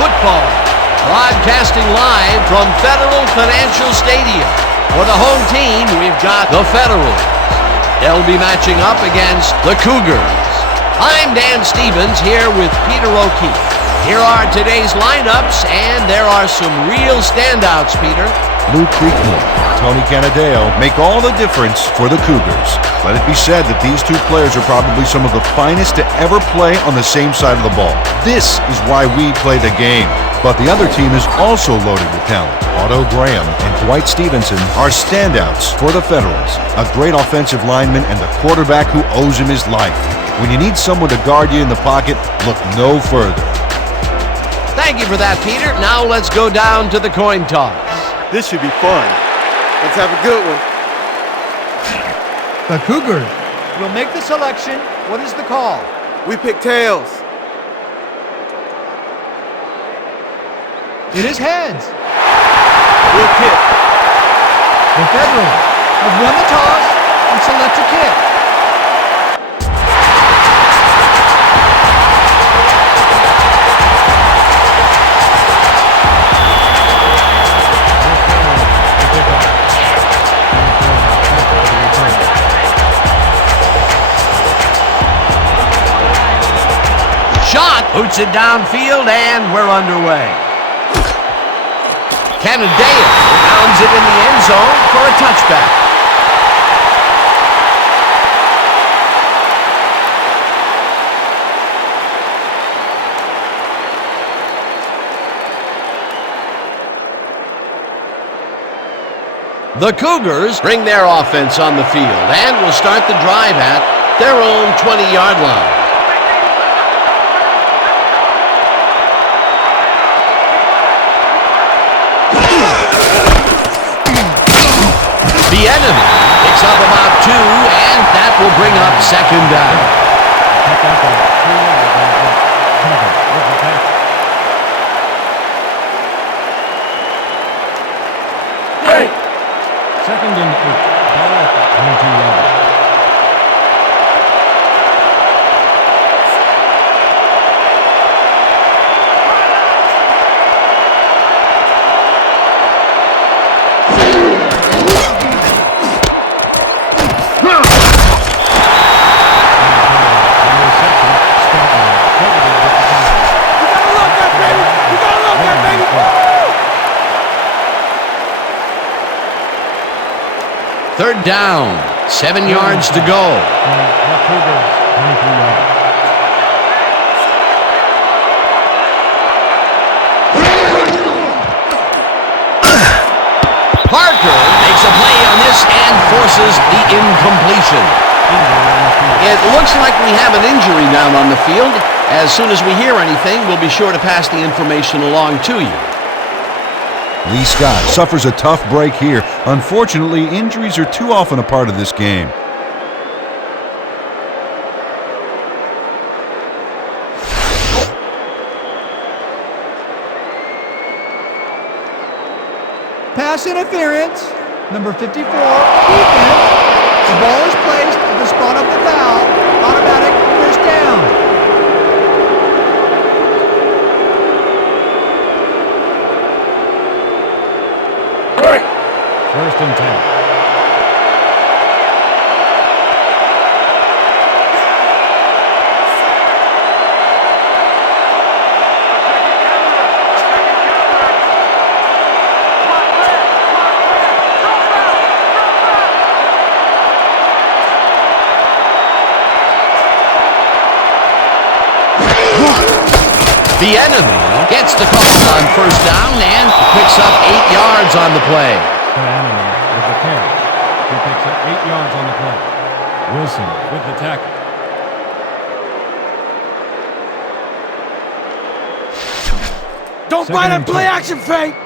football. Broadcasting live from Federal Financial Stadium. For the home team, we've got the Federals. They'll be matching up against the Cougars. I'm Dan Stevens here with Peter O'Keefe. Here are today's lineups, and there are some real standouts, Peter. Lou Creekman, Tony Canadeo make all the difference for the Cougars. Let it be said that these two players are probably some of the finest to ever play on the same side of the ball. This is why we play the game. But the other team is also loaded with talent. Otto Graham and Dwight Stevenson are standouts for the Federals. A great offensive lineman and the quarterback who owes him his life. When you need someone to guard you in the pocket, look no further. Thank you for that, Peter. Now let's go down to the coin toss. This should be fun. Let's have a good one. The Cougars will make the selection. What is the call? We pick tails. It is heads. We'll kick. The Federals have won the toss and select a kick. Shot, boots it downfield, and we're underway. Canadeo pounds it in the end zone for a touchback. The Cougars bring their offense on the field and will start the drive at their own 20-yard line. The enemy picks up about 2, and that will bring up second down. Second and 8. Ball at the 22-yard line. Third down, 7 yards to go. Parker makes a play on this and forces the incompletion. It looks like we have an injury down on the field. As soon as we hear anything, we'll be sure to pass the information along to you. Lee Scott suffers a tough break here. Unfortunately, injuries are too often a part of this game. Pass interference, number 54, defense. The ball is placed at the spot of the foul. Automatic first down. First and 10. The enemy gets the call on first down and picks up 8 yards on the play. The enemy with the carry. He picks up 8 yards on the play. Wilson with the tackle. Don't bite on play action fake.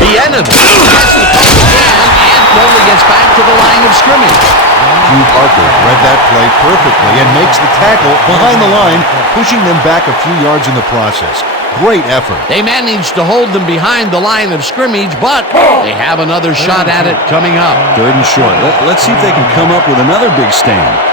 The enemy gets the call again and only gets back to the line of scrimmage. Hugh Parker read that play perfectly and makes the tackle behind the line, pushing them back a few yards in the process. great effort. They managed to hold them behind the line of scrimmage, but they have another shot at it coming up. 3rd and short. Let's see if they can come up with another big stand.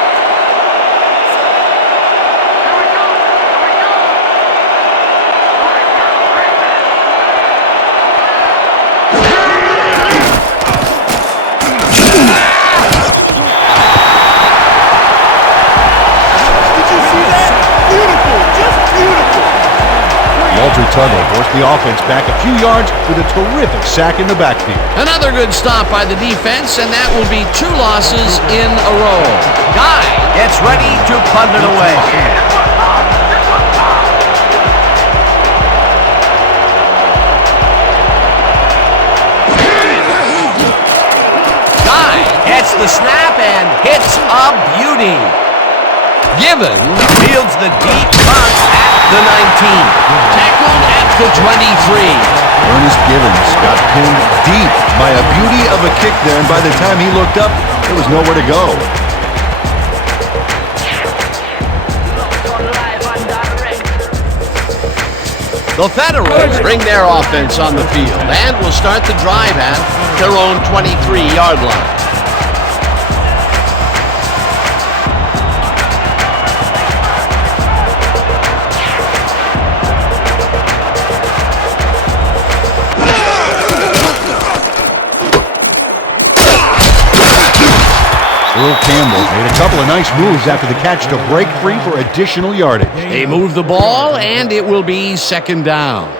Tuttle forced the offense back a few yards with a terrific sack in the backfield. Another good stop by the defense, and that will be 2 losses in a row. Guy gets ready to punt it away. Guy gets the snap and hits a beauty. Givins fields the deep punt at the 19. Tackled at the 23. Ernest Givins got pinned deep by a beauty of a kick there, and by the time he looked up, there was nowhere to go. The Federals bring their offense on the field and will start the drive at their own 23-yard line. Earl Campbell made a couple of nice moves after the catch to break free for additional yardage. They move the ball, and it will be 2nd down.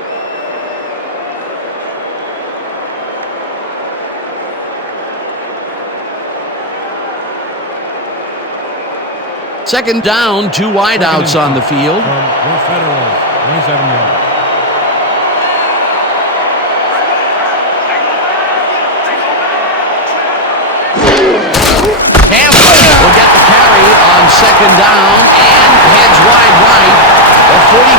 Second down, 2 wideouts on the field. From the Federals, 27 yards. Will get the carry on 2nd down and heads wide right. The 45,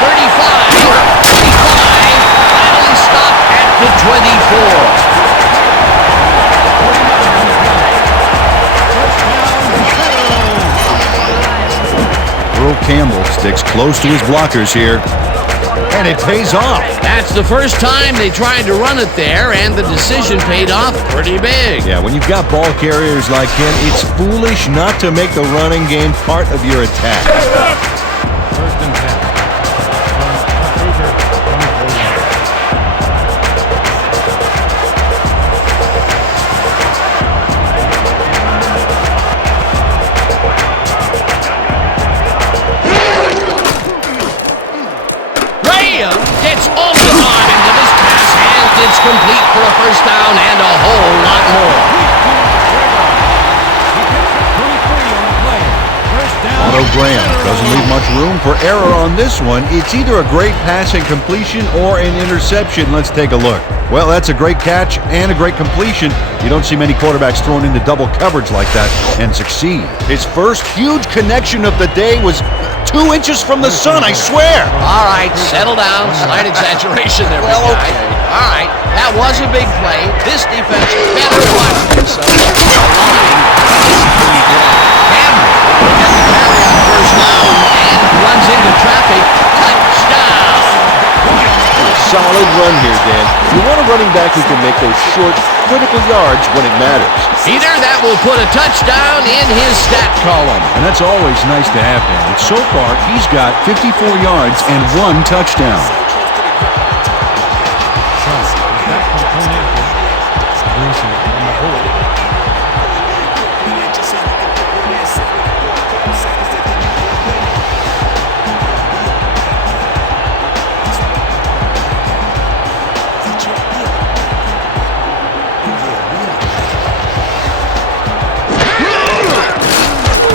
35, 35, finally stopped at the 24. Earl Campbell sticks close to his blockers here, and it pays off. That's the first time they tried to run it there, and the decision paid off pretty big. Yeah, when you've got ball carriers like him, it's foolish not to make the running game part of your attack. 1st and 10. Cougar, 24 yards. Gets all the arm into this pass, and it's complete for a 1st down and a whole lot more. Otto Graham doesn't leave much room for error on this one. It's either a great passing completion or an interception. Let's take a look. Well, that's a great catch and a great completion. You don't see many quarterbacks thrown into double coverage like that and succeed. His first huge connection of the day was 2 inches from the sun, I swear. All right, settle down. Slight exaggeration there, Well, big guy. okay. All right, that was a big play. This defense better watch themselves. The line is pretty good. Campbell will get the carry on 1st down and runs into traffic. Touchdown. Solid run here, Dan. You want a running back who can make those short, critical yards when it matters. Either that will put a touchdown in his stat column. And that's always nice to have, Dan. But so far, he's got 54 yards and 1 touchdown.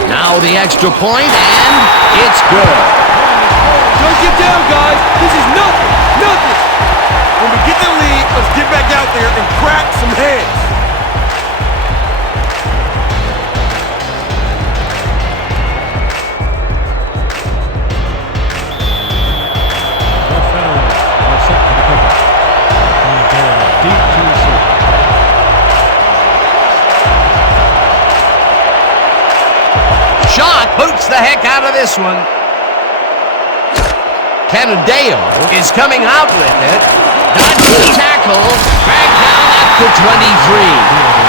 Now the extra point, and it's good. Don't get down, guys. This is nothing. Nothing. When we get the lead, let's get back out there and crack some heads. The Federals are set for the kickoff. Deep to receive. Shot boots the heck out of this one. Canadeo is coming out with it. Dodges the tackle. Dragged down at the 23.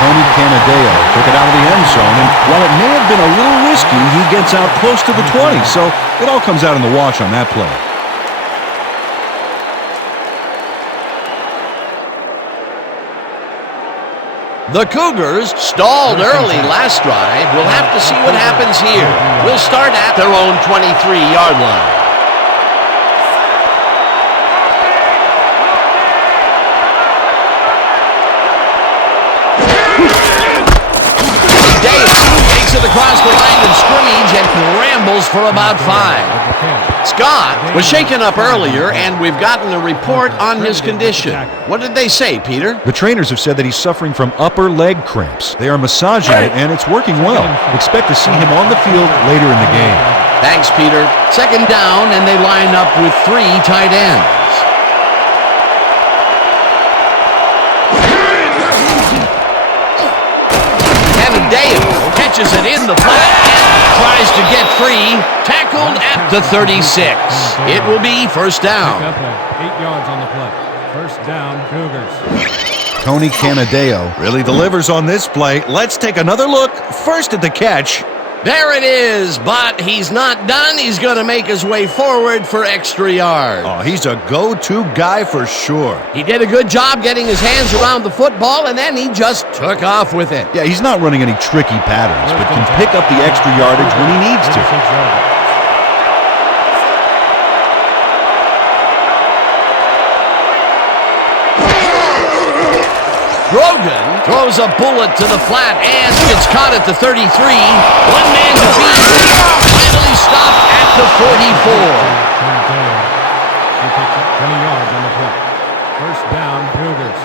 Tony Canadeo took it out of the end zone, and while it may have been a little risky, he gets out close to the 20, so it all comes out in the wash on that play. The Cougars stalled early last drive. We'll have to see what happens here. We'll start at their own 23-yard line. Takes it across the line of scrimmage and rambles for about 5. Scott was shaken up earlier, and we've gotten a report on his condition. What did they say, Peter? The trainers have said that he's suffering from upper leg cramps. They are massaging it, and it's working well. Expect to see him on the field later in the game. Thanks, Peter. Second down, and they line up with 3 tight ends. Canadeo catches it in the flat and tries to get free. Tackled at the 36. It will be first down. 8 yards on the play. First down, Cougars. Tony Canadeo really delivers on this play. Let's take another look. First at the catch. There it is, but he's not done. He's going to make his way forward for extra yards. Oh, he's a go-to guy for sure. He did a good job getting his hands around the football, and then he just took off with it. Yeah, he's not running any tricky patterns, but can pick up the extra yardage when he needs to. Grogan throws a bullet to the flat and gets caught at the 33. One man to beat. Finally stopped at the 44. 20 yards on the play. First down, Cougars.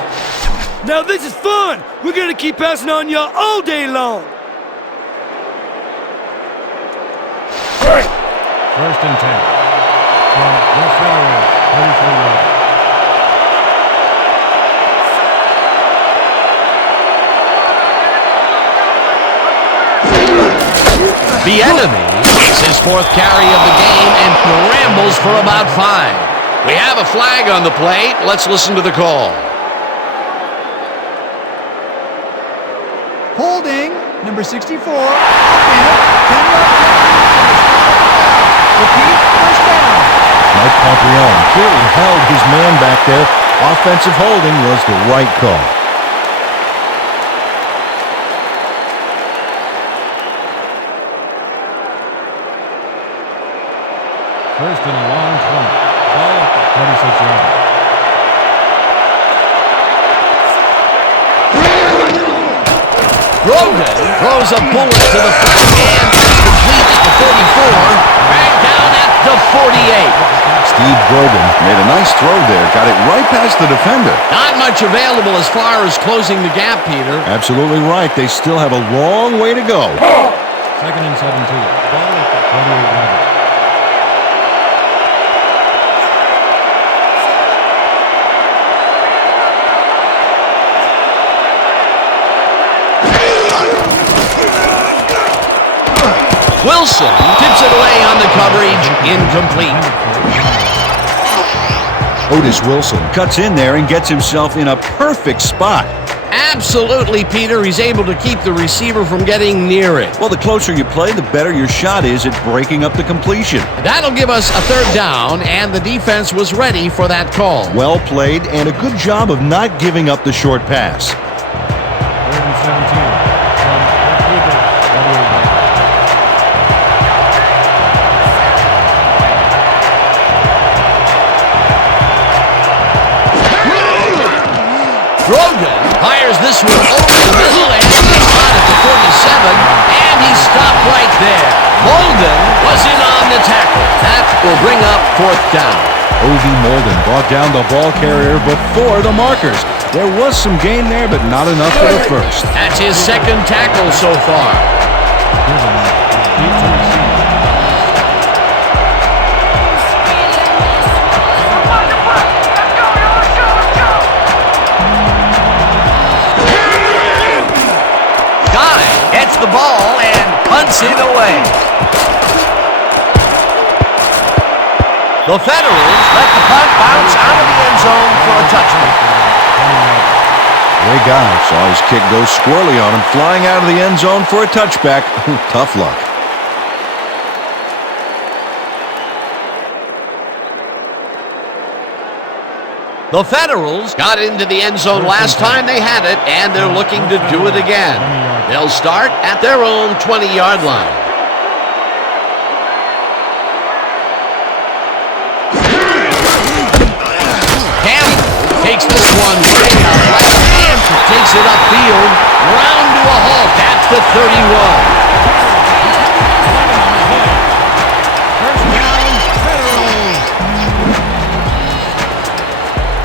Now this is fun. We're going to keep passing on y'all all day long. First and 10. From the Federal, 34 yards. The enemy makes his 4th carry of the game and rambles for about 5. We have a flag on the plate. Let's listen to the call. Holding, number 64, offense, 10 yards. Repeat, first down. Mike Pomprione clearly held his man back there. Offensive holding was the right call. First and a long 20. Ball at the 36 yards. Grogan throws a bullet to the flat and it's complete at the 44. Dragged down at the 48. Steve Grogan made a nice throw there. Got it right past the defender. Not much available as far as closing the gap, Peter. Absolutely right. They still have a long way to go. Second and 17. Ball at the 28 yards. Wilson tips it away on the coverage, incomplete. Otis Wilson cuts in there and gets himself in a perfect spot. Absolutely, Peter. He's able to keep the receiver from getting near it. Well, the closer you play, the better your shot is at breaking up the completion. That'll give us a 3rd down, and the defense was ready for that call. Well played, and a good job of not giving up the short pass. 3rd and 17. From the Cougars, 38 yards. Grogan fires this one over the middle, and he's caught at the 47, and he's stopped right there. Molden was in on the tackle. That will bring up 4th down. O.V. Molden brought down the ball carrier before the markers. There was some gain there, but not enough for the first. That's his 2nd tackle so far. Deep to receive. Gets the ball and punts it away. The Federals let the punt bounce out of the end zone for a touchback. Great guy saw his kick go squirrely on him, flying out of the end zone for a touchback. Tough luck. The Federals got into the end zone last time they had it, and they're looking to do it again. They'll start at their own 20-yard line. Campbell takes this one way out left and takes it upfield, round to a halt at the 31.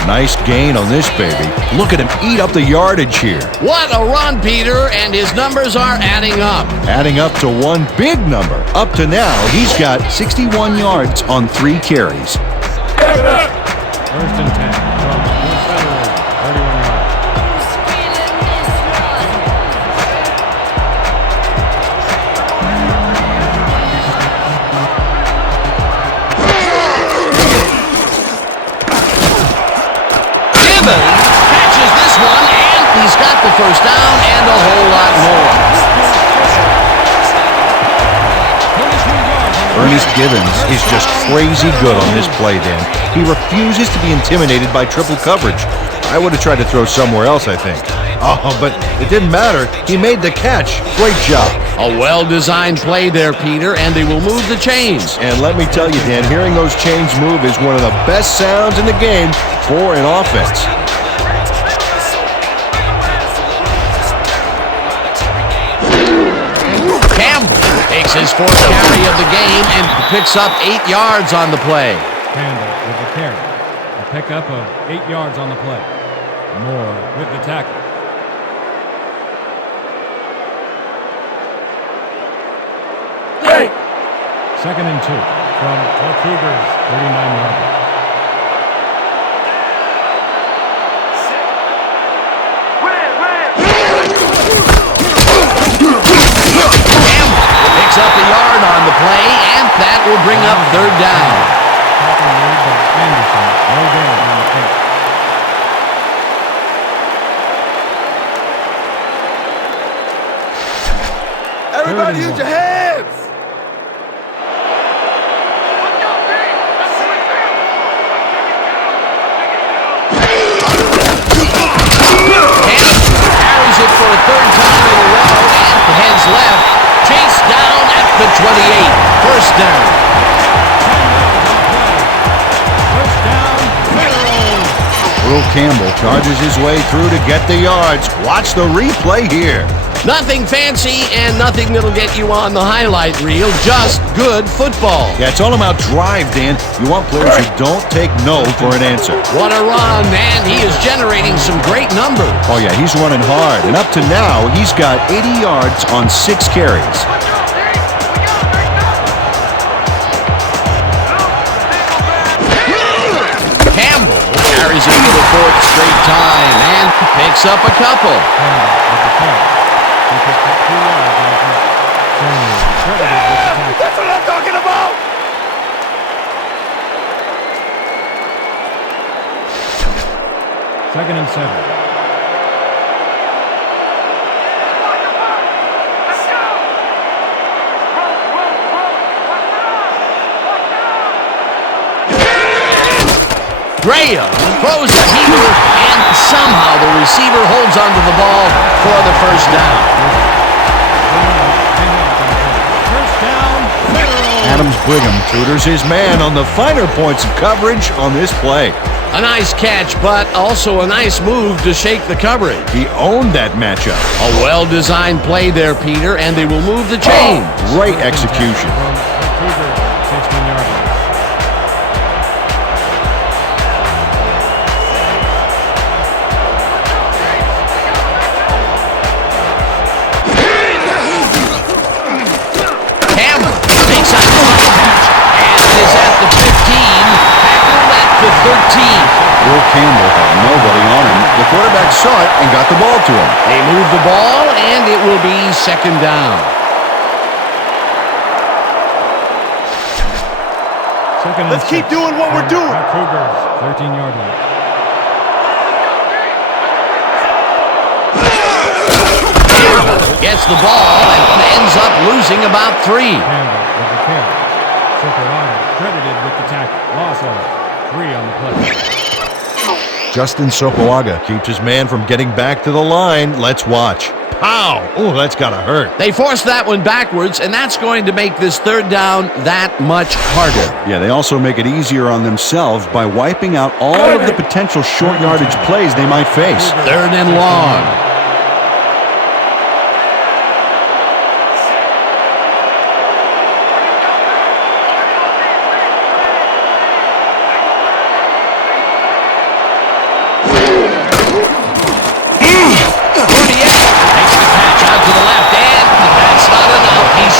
Nice gain on this baby. Look at him eat up the yardage here. What a run, Peter, and his numbers are adding up. Adding up to one big number. Up to now, he's got 61 yards on 3 carries. First and 10 from the Federals, 31 yards. Givins catches this one, and he's got the first down and a whole lot more. Ernest Givins is just crazy good on this play, Dan. He refuses to be intimidated by triple coverage. I would have tried to throw somewhere else, I think. Oh, but it didn't matter. He made the catch. Great job. A well-designed play there, Peter, and they will move the chains. And let me tell you, Dan, hearing those chains move is one of the best sounds in the game for an offense. Campbell takes his fourth carry of the game and picks up 8 yards on the play. Campbell with the carry. A pickup of 8 yards on the play. Moore with the tackle. Second and 2 from the Cougars, 39-yard line. Campbell picks up a yard on the play, and that will bring up third down. Tackle made by Anderson. No gain on the play. Everybody use your hands! Carries it for a third time in a row and heads left. Chase down at the 28. First down. First down, Federals. Will Campbell charges his way through to get the yards. Watch the replay here. Nothing fancy and nothing that'll get you on the highlight reel. Just good football. Yeah, it's all about drive, Dan. You want players who don't take no for an answer. What a run, and he is generating some great numbers. Oh, yeah, he's running hard. And up to now, he's got 80 yards on 6 carries. Campbell carries it for the 4th straight time and picks up a couple. Campbell with the carry. He picked up 2 yards on the play. Samuel credited with the tackle. That's what I'm talking about! Second and 7. Graham throws the heater, and somehow the receiver holds onto the ball for the first down. First down, Federals. Adams Brigham tutors his man on the finer points of coverage on this play. A nice catch, but also a nice move to shake the coverage. He owned that matchup. A well-designed play there, Peter, and they will move the chains. Great execution. From the Cougars, 16-yard line. Campbell makes a nice catch, and is at the 15, tackled at the 13. Will Campbell had nobody on him. The quarterback saw it and got the ball to him. They move the ball, and it will be second down. Second and Let's keep 6 doing what we're from doing. the Cougars, 13-yard line. Gets the ball and ends up losing about 3. Campbell with the carry. Sokolana credited with the tackle. Loss of 3 on the play. Justin Sopoaga keeps his man from getting back to the line. Let's watch. Pow! Oh, that's gotta hurt. They forced that one backwards, and that's going to make this third down that much harder. Yeah, they also make it easier on themselves by wiping out all of the potential short yardage plays they might face. Third and long.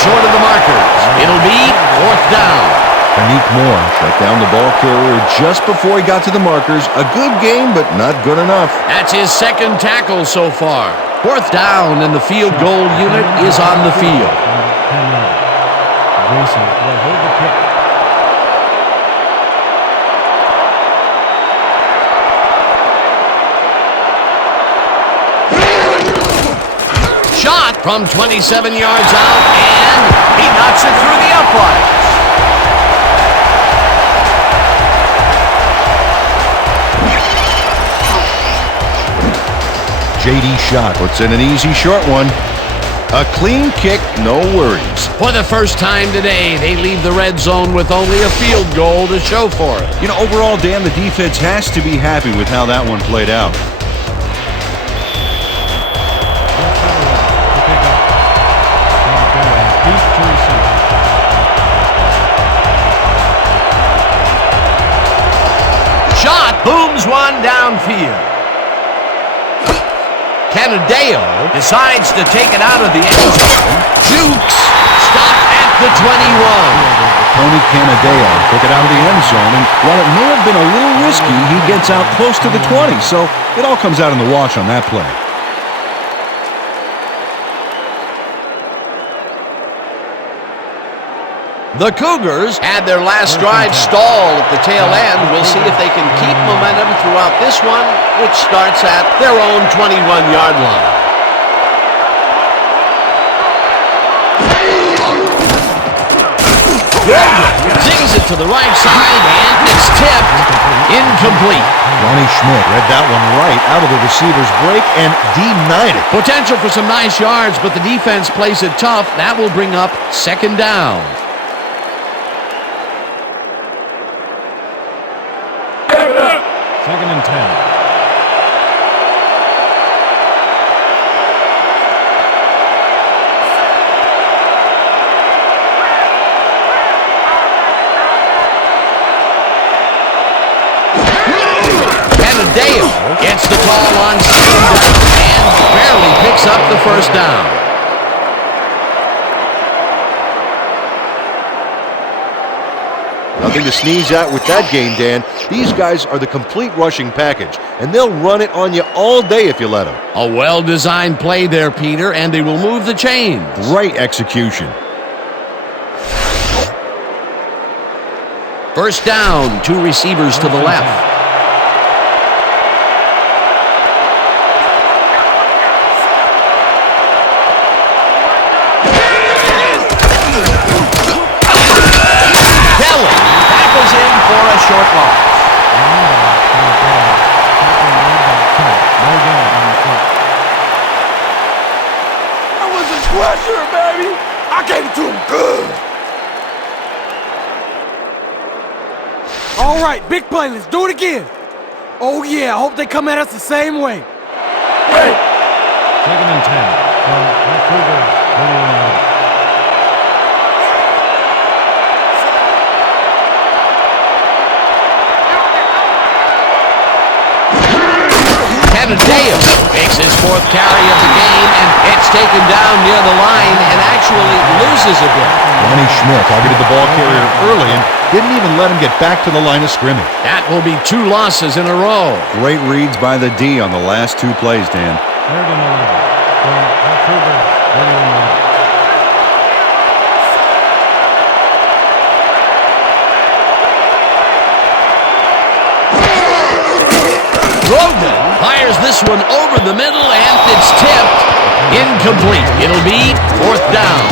Short of the markers. It'll be fourth down. Anik Moore shut down the ball carrier just before he got to the markers. A good game, but not good enough. That's his second tackle so far. Fourth down, and the field goal unit is on the field. Wilson will hold the kick. Shot from 27 yards out, and he knocks it through the uprights. J.D. Shot puts in an easy short one. A clean kick, no worries. For the first time today, they leave the red zone with only a field goal to show for it. You know, overall, Dan, the defense has to be happy with how that one played out. Shot booms one downfield. Canadeo decides to take it out of the end zone. Jukes stopped at the 21. Tony Canadeo took it out of the end zone, and while it may have been a little risky, he gets out close to the 20, so it all comes out in the wash on that play. The Cougars had their last drive stall at the tail end. We'll see if they can keep momentum throughout this one, which starts at their own 21-yard line. Zings it to the right side, and it's tipped. Incomplete. Ronnie Schmidt read that one right out of the receiver's break and denied it. Potential for some nice yards, but the defense plays it tough. That will bring up second down. Second and 10. Canadeo gets the call on second down and barely picks up the first down. Nothing to sneeze at with that game, Dan. These guys are the complete rushing package, and they'll run it on you all day if you let them. A well-designed play there, Peter, and they will move the chains. Great execution. First down, 2 receivers to the left. Short loss. That was a pressure, baby. I gave it to him good. All right, big play. Let's do it again. Oh, yeah. I hope they come at us the same way. Hey. Second and 10 from the Cougars, 31. Canadeo makes his 4th carry of the game, and it's taken down near the line and actually loses a bit. Ronnie Schmidt targeted the ball carrier early and didn't even let him get back to the line of scrimmage. That will be 2 losses in a row. Great reads by the D on the last 2 plays, Dan. Third and 11 from the Cougars, 31. Logan fires this one over the middle, and it's tipped. Incomplete. It'll be 4th down.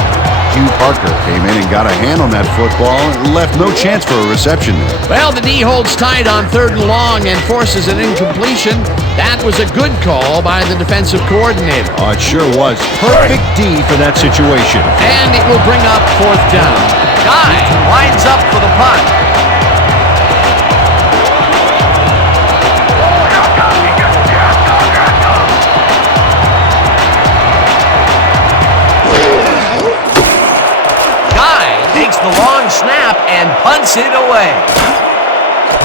Hugh Parker came in and got a hand on that football and left no chance for a reception there. Well, the D holds tight on 3rd and long and forces an incompletion. That was a good call by the defensive coordinator. Oh, it sure was. Perfect D for that situation. And it will bring up 4th down. Guy lines up for the punt. The long snap and punts it away.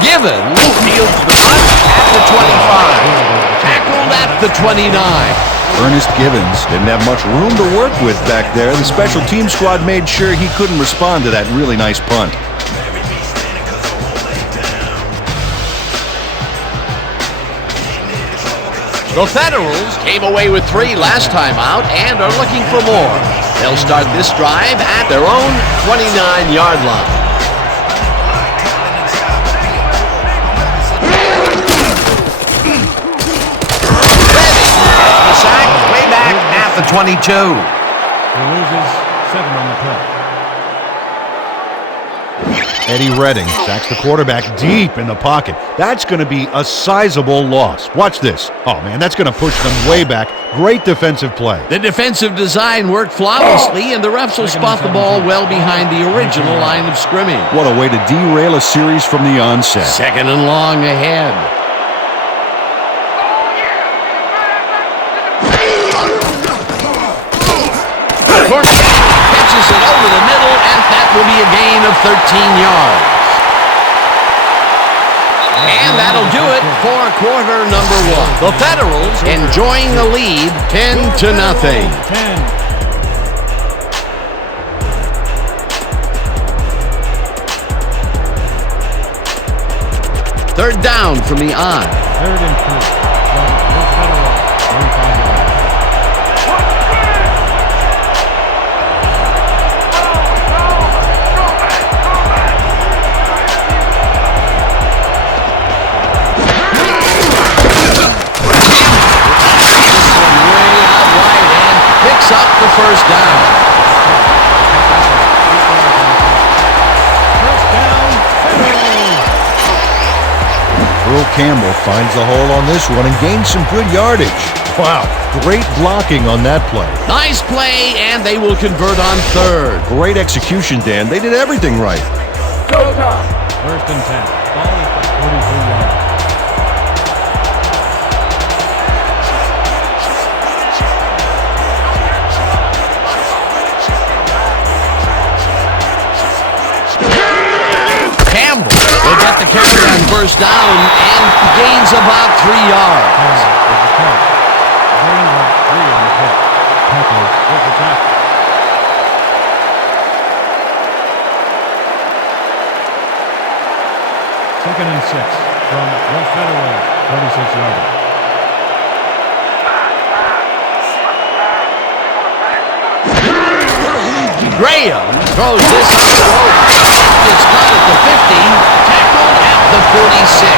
Givins fields the punt at the 25. Tackled at the 29. Ernest Givins didn't have much room to work with back there. The special team squad made sure he couldn't respond to that really nice punt. The Federals came away with 3 last time out and are looking for more. They'll start this drive at their own 29-yard line. Ready. The sack way back at the 22. He loses 7 on the play. Eddie Redding sacks the quarterback deep in the pocket. That's going to be a sizable loss. Watch this. Oh, man, that's going to push them way back. Great defensive play. The defensive design worked flawlessly, and the refs will spot the ball well behind the original line of scrimmage. What a way to derail a series from the onset. 2nd and long ahead. Catches it over the middle, and that will be a gain of 13 yards. And that'll do it for quarter number 1. The Federals enjoying the lead 10-0. 3rd down from the on. 3rd and 3 from the Federals. 35 yards. Up the 1st down. First down, Federals. Earl Campbell finds the hole on this one and gains some good yardage. Wow, great blocking on that play. Nice play, and they will convert on 3rd. Great execution, Dan. They did everything right. 1st and 10. Ball at the 42 yards. Will get the carry on 1st down and gains about 3 yards. Gain of 3 on the hit. Packers with the tackle. 2nd and 6 from the Federals, 36 yards. Graham throws this up the road. It's caught at the 50, tackled at the 46.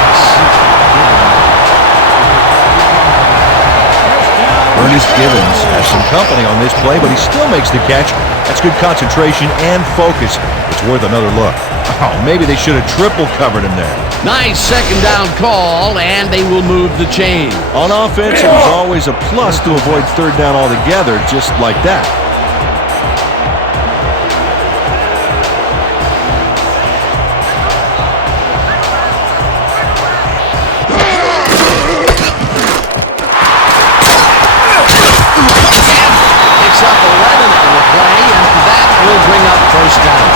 Ernest Givins has some company on this play, but he still makes the catch. That's good concentration and focus. It's worth another look. Oh, maybe they should have triple covered him there. Nice 2nd down call, and they will move the chain. On offense, it was always a plus to avoid 3rd down altogether, just like that. Up 11 on the play, and that will bring up 1st down.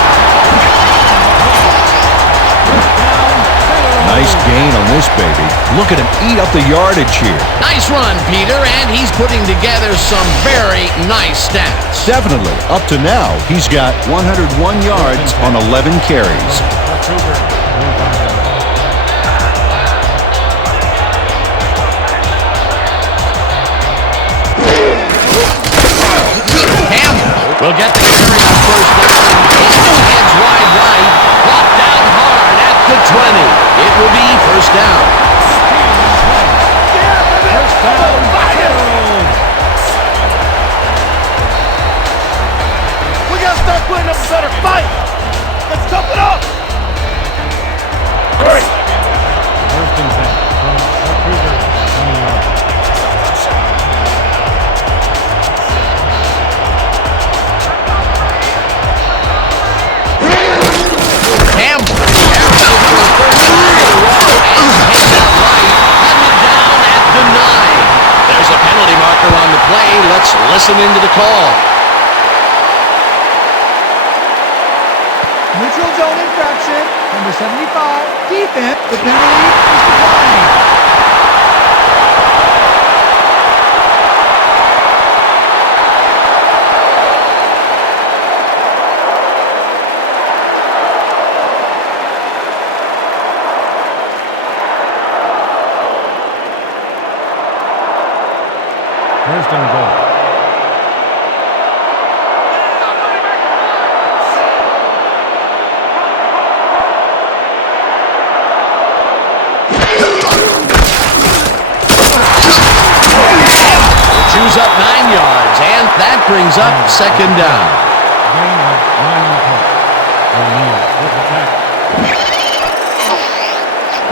Nice gain on this baby. Look at him eat up the yardage here. Nice run, Peter, and he's putting together some very nice stats. Definitely. Up to now, he's got 101 yards on 11 carries. Will get the carry on 1st down, and heads wide right, blocked down hard at the 20. It will be 1st down. Something better. Fight! Let's tough it up! Hurry! First and 10 from the Cougars, 20 yards. Campbell carries it for the first time in a row and hits it right, headed down at the 9. There's a penalty marker on the play. Let's listen into the call. Neutral zone infraction, number 75, defense. The penalty is declined. First and goal. Chews up 9 yards, and that brings up second down. Gain of 9 on the play. O'Neal with the tackle.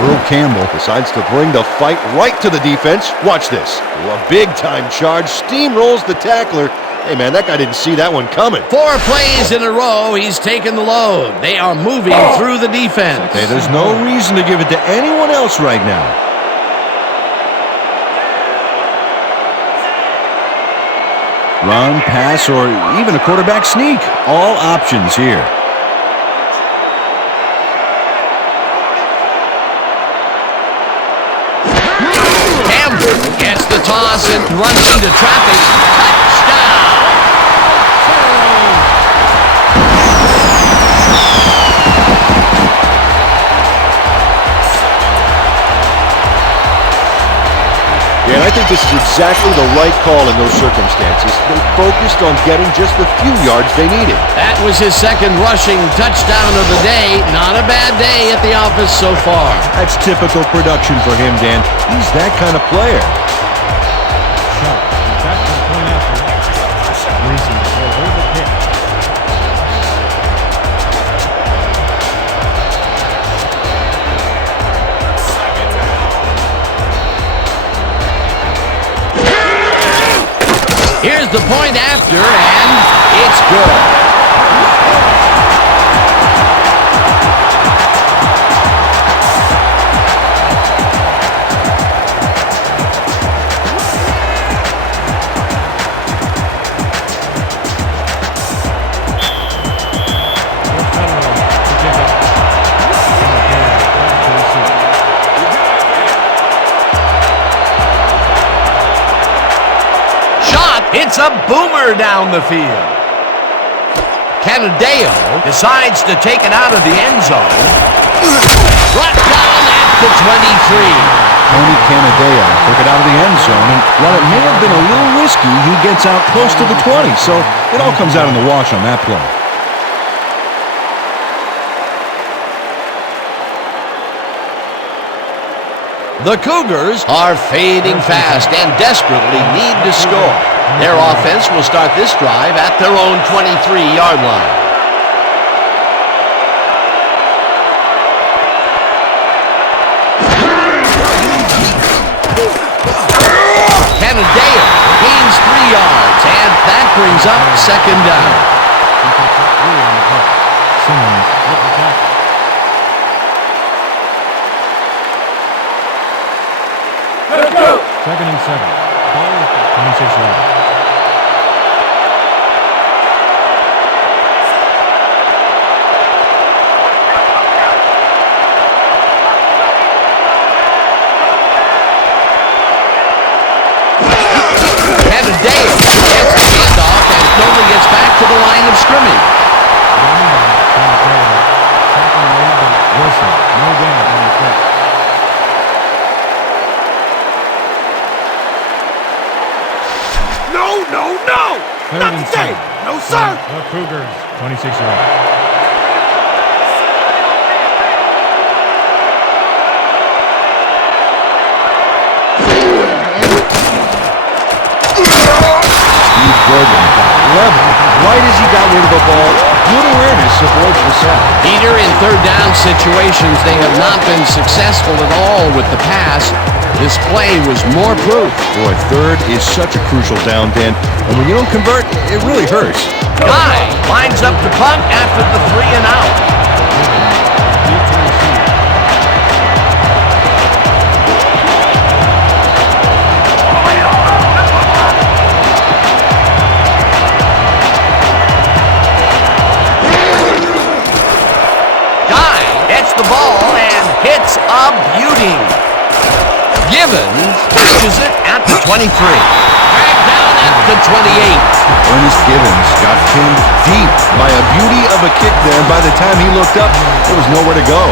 Earl Campbell decides to bring the fight right to the defense. Watch this. A big-time charge. Steamrolls the tackler. Hey, man, that guy didn't see that one coming. 4 plays in a row, he's taken the load. They are moving through the defense. Hey, there's no reason to give it to anyone else right now. Run, pass, or even a quarterback sneak. All options here. Campbell gets the toss and runs into traffic. Touchdown! Yeah, and I think this is exactly the right call in those circumstances. They focused on getting just the few yards they needed. That was his second rushing touchdown of the day. Not a bad day at the office so far. That's typical production for him, Dan. He's that kind of player. Shot. Back to the point after. Reese will hold the pick. Here's the point after, and it's good. It's a boomer down the field. Canadeo decides to take it out of the end zone. Brought down at the 23. Tony Canadeo took it out of the end zone, and while it may have been a little risky, he gets out close to the 20, so it all comes out in the wash on that play. The Cougars are fading fast and desperately need to score. Their offense will start this drive at their own 23-yard line. Canadeo gains 3 yards, and that brings up second down. Simmons with the tackle. Second and 7. Ball at the 26 yards. Canadeo gets the handoff and only gets back to the line of scrimmage. Tackle made by Wilson. No gain on the play. No! Not today! No, sir! The Cougars, 26 yards. Steve Grogan got leveled right as he got rid of the ball. Good awareness avoids the sack. Peter, in third down situations, they have not been successful at all with the pass. This play was more proof. Boy, third is such a crucial down, Dan. And when you don't convert, it really hurts. Guy lines up the punt after the 3 and out. Guy gets the ball and hits a beauty. Givins catches it at the 23. Dragged down at the 28. Ernest Givins got pinned deep by a beauty of a kick there, and by the time he looked up, there was nowhere to go.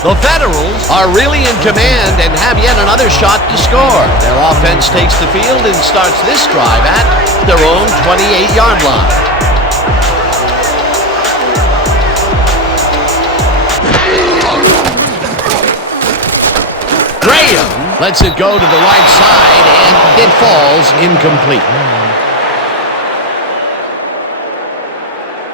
The Federals are really in command and have yet another shot to score. Their offense takes the field and starts this drive at their own 28-yard line. Graham lets it go to the right side, and it falls incomplete.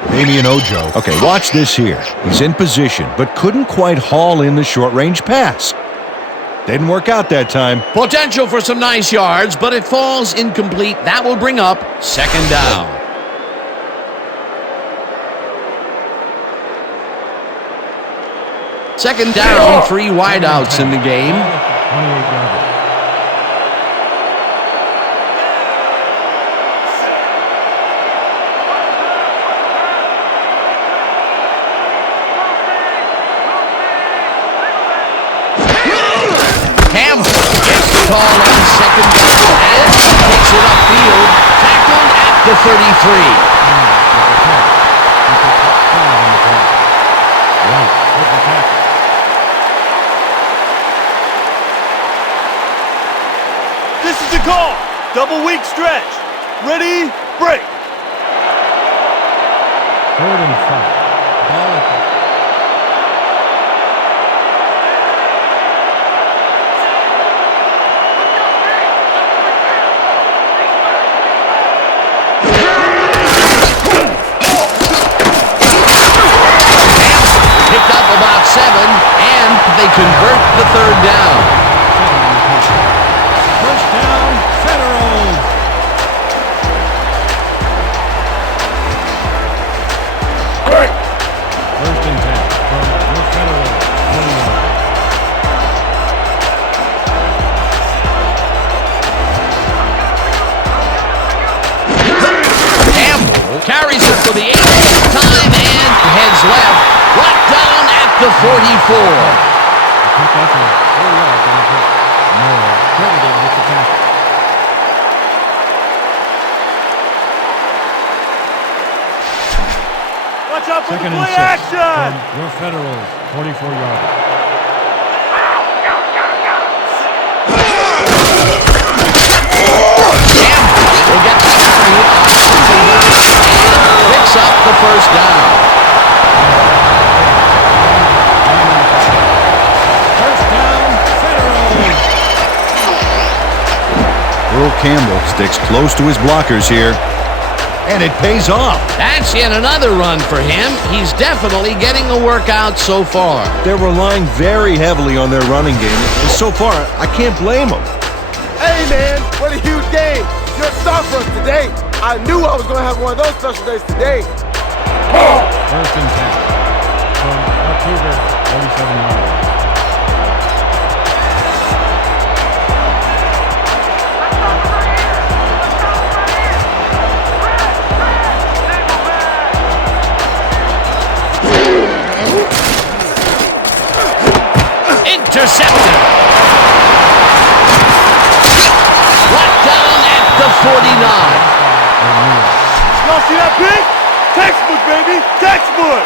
Damian Ojo. Okay, watch this here. He's in position, but couldn't quite haul in the short-range pass. Didn't work out that time. Potential for some nice yards, but it falls incomplete. That will bring up second down. Second down, 3 wideouts in the game. 28-yarder. Campbell gets the call on second down and takes it upfield. Tackled at the 33. This is the call. Double weak stretch. Ready, break. 3rd and 5. Ball at the Picked up about 7, and they convert the 3rd down. First down, Federals. First and 10 from the Federals. 21. Campbell carries it for the 8th time and heads left. Brought down at the 44. I think that's a 4 yards on the play. Moore credited with the tackle. Watch out for Second the and play 6 action. from your Federals. 44-yarder. Campbell will get the carry and picks up the first down. First down, Federals. Earl Campbell sticks close to his blockers here, and it pays off. That's yet another run for him. He's definitely getting a workout so far. They're relying very heavily on their running game, and so far, I can't blame them. Hey, man, what a huge game. You're a star for us today. I knew I was going to have one of those special days today. First and 10 from the Cougars. 47 yards. Intercepted. Brought down at the 49. Y'all see that pick? Textbook, baby. Textbook.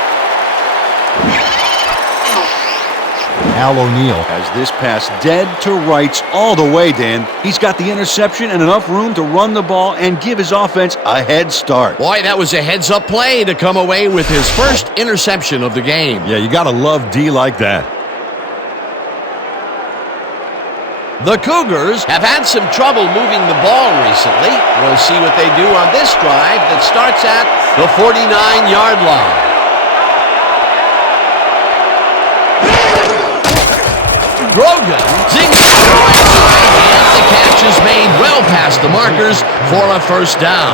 Al O'Neal has this pass dead to rights all the way, Dan. He's got the interception and enough room to run the ball and give his offense a head start. Boy, that was a heads-up play to come away with his first interception of the game. Yeah, you gotta love D like that. The Cougars have had some trouble moving the ball recently. We'll see what they do on this drive that starts at the 49-yard line. Grogan zings to the right side, and the catch is made well past the markers for a first down.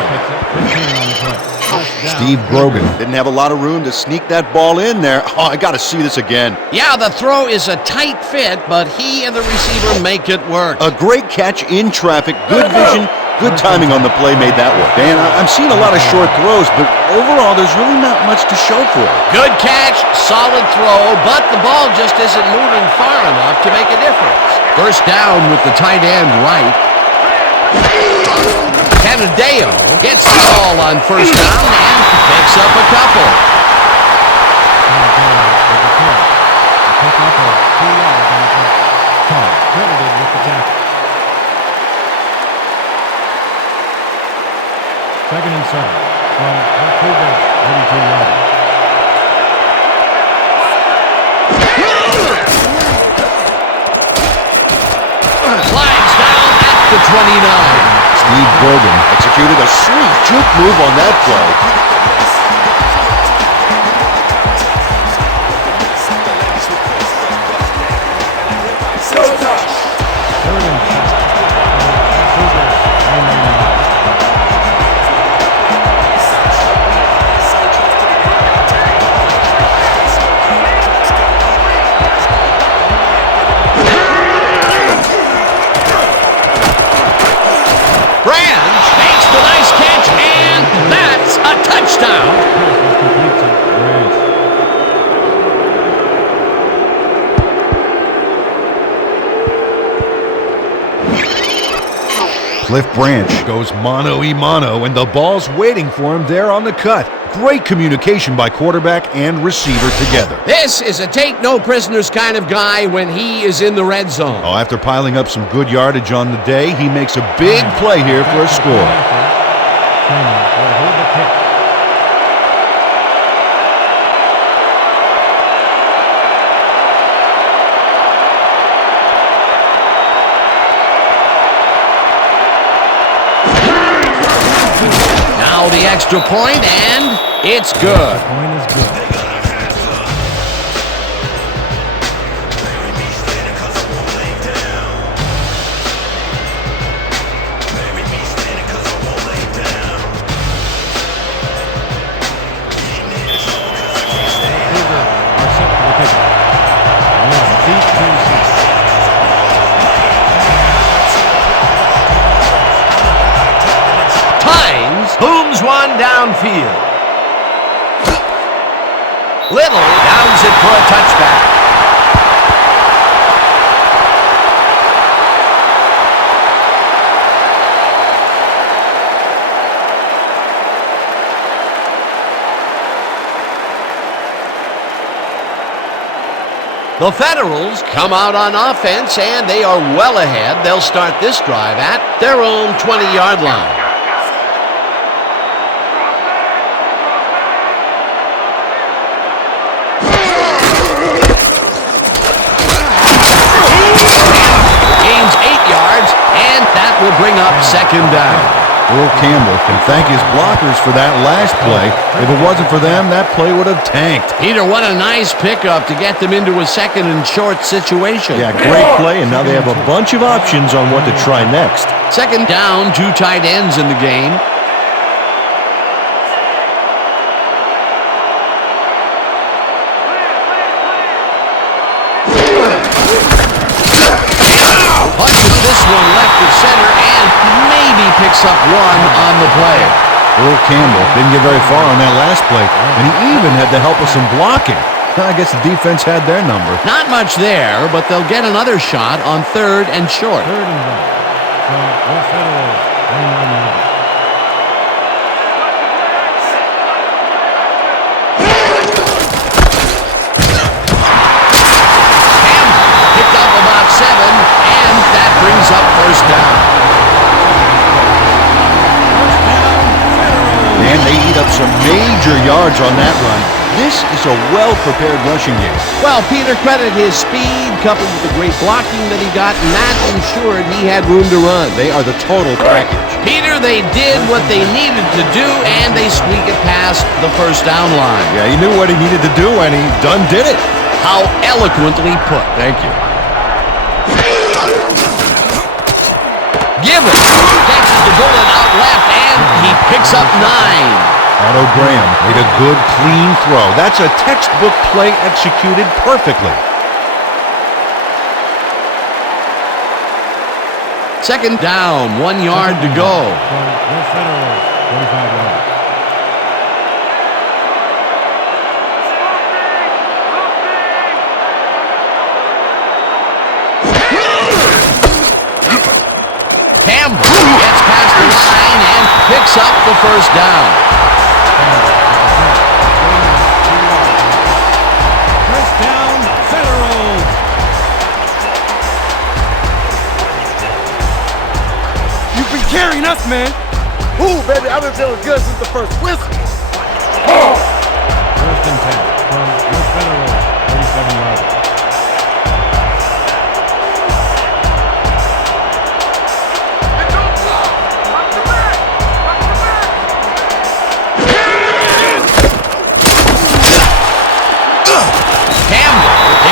Steve Grogan didn't have a lot of room to sneak that ball in there. Oh, I got to see this again. Yeah, the throw is a tight fit, but he and the receiver make it work. A great catch in traffic, good vision, good timing on the play made that work. Dan, I'm seeing a lot of short throws, but overall there's really not much to show for it. Good catch, solid throw, but the ball just isn't moving far enough to make a difference. First down with the tight end right. Canadeo gets the ball on first down and picks up a couple. Credited with the tackle. Second and 7 from the Cougars, 32-yard. Flags down at the 29. Steve Grogan executed a sweet juke move on that play. Third and 7. Cougars, 9-9. Branch makes the nice catch, and that's a touchdown. Cliff Branch goes mano-a-mano, and the ball's waiting for him there on the cut. Great communication by quarterback and receiver together. This is a take-no-prisoners kind of guy when he is in the red zone. Oh, after piling up some good yardage on the day, he makes a big play here for a score. Now the extra point, and it's good. Point is good. Booms one downfield. Little downs it for a touchback. The Federals come out on offense, and they are well ahead. They'll start this drive at their own 20-yard line. Will bring up second down. Earl Campbell can thank his blockers for that last play. If it wasn't for them, that play would have tanked. Peter, what a nice pickup to get them into a second and short situation. Yeah, great play, and now they have a bunch of options on what to try next. Second down, two tight ends in the game. Punches this one left of center and maybe picks up one on the play. Earl Campbell didn't get very far on that last play, and he even had the help of some blocking. I guess the defense had their number. Not much there, but they'll get another shot on third and short. Third and 1 from the Federals, 29-yard. Brings up first down. And they eat up some major yards on that run. This is a well-prepared rushing game. Well, Peter credited his speed coupled with the great blocking that he got, and that ensured he had room to run. They are the total package. Peter, they did what they needed to do, and they squeak it past the first down line. Yeah, he knew what he needed to do, and he done did it. How eloquently put. Thank you. Givins catches the bullet out left, and he picks up 9. Otto Graham made a good, clean throw. That's a textbook play executed perfectly. Second down, 1 yard to go. The Federals, 45 yards. Campbell gets past the line and picks up the first down. First down, Federals. You've been carrying us, man. Ooh, baby, I've been feeling good since the first whistle. First and 10 from the Federals, 37 yards.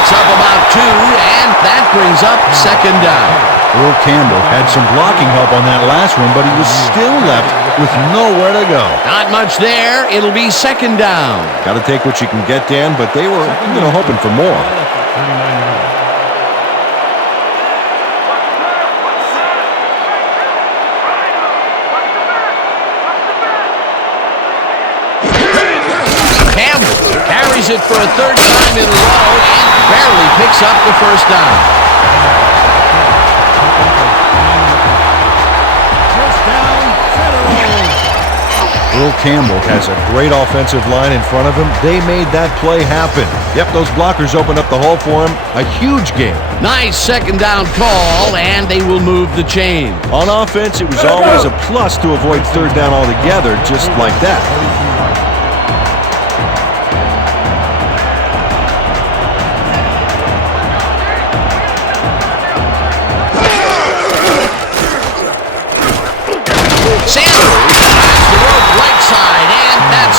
Up about 2, and that brings up second down. Earl Campbell had some blocking help on that last one, but he was still left with nowhere to go. Not much there. It'll be second down. Got to take what you can get, Dan, but they were, hoping for more. 39 yards. Campbell carries it for a third time in a row and barely picks up the first down. First down, Federals. Earl Campbell has a great offensive line in front of him. They made that play happen. Yep, those blockers opened up the hole for him. A huge game. Nice second down call, and they will move the chain. On offense, it was always a plus to avoid third down altogether, just like that.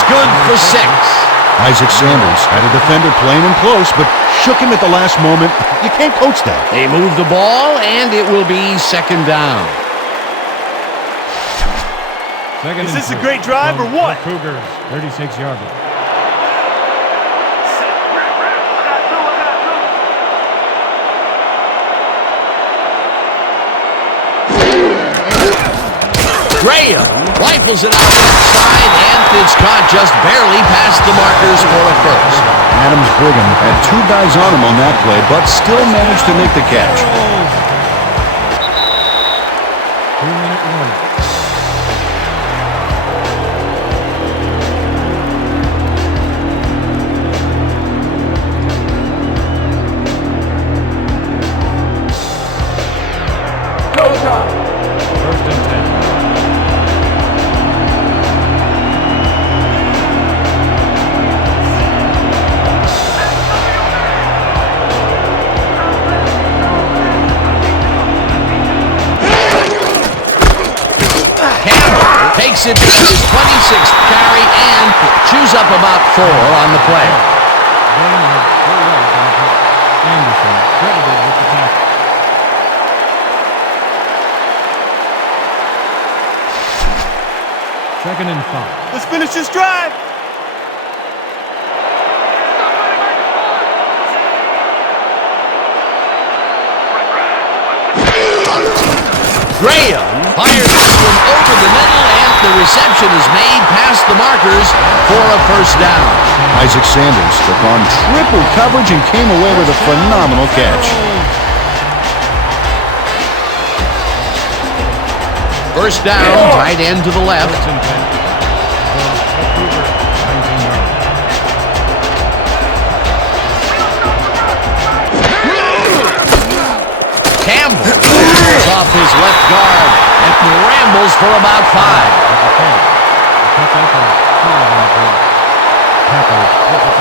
Good for 6. Isaac Sanders had a defender playing him close, but shook him at the last moment. You can't coach that. They move the ball, and it will be second down. Second Is this a and 2 great drive or from what? the Cougars, 36 yards. Graham rifles it out left side, and it's caught just barely past the markers for a first. Adams Brigham had 2 guys on him on that play, but still managed to make the catch. 2-minute warning. First and 10. Takes it to his 26th carry and chews up about 4 on the play. Bain had 4 yards on the play. Anderson credited with the tackle. Second and 5. Let's finish this drive. Graham fires this one over the middle, and the reception is made past the markers for a first down. Isaac Sanders took on triple coverage and came away with a phenomenal catch. First down, tight end to the left. First and 10. For the Cougars, 19 yards. Campbell pulls off his left guard and rambles for about 5. Cut that back. 2 on the play. Packers with the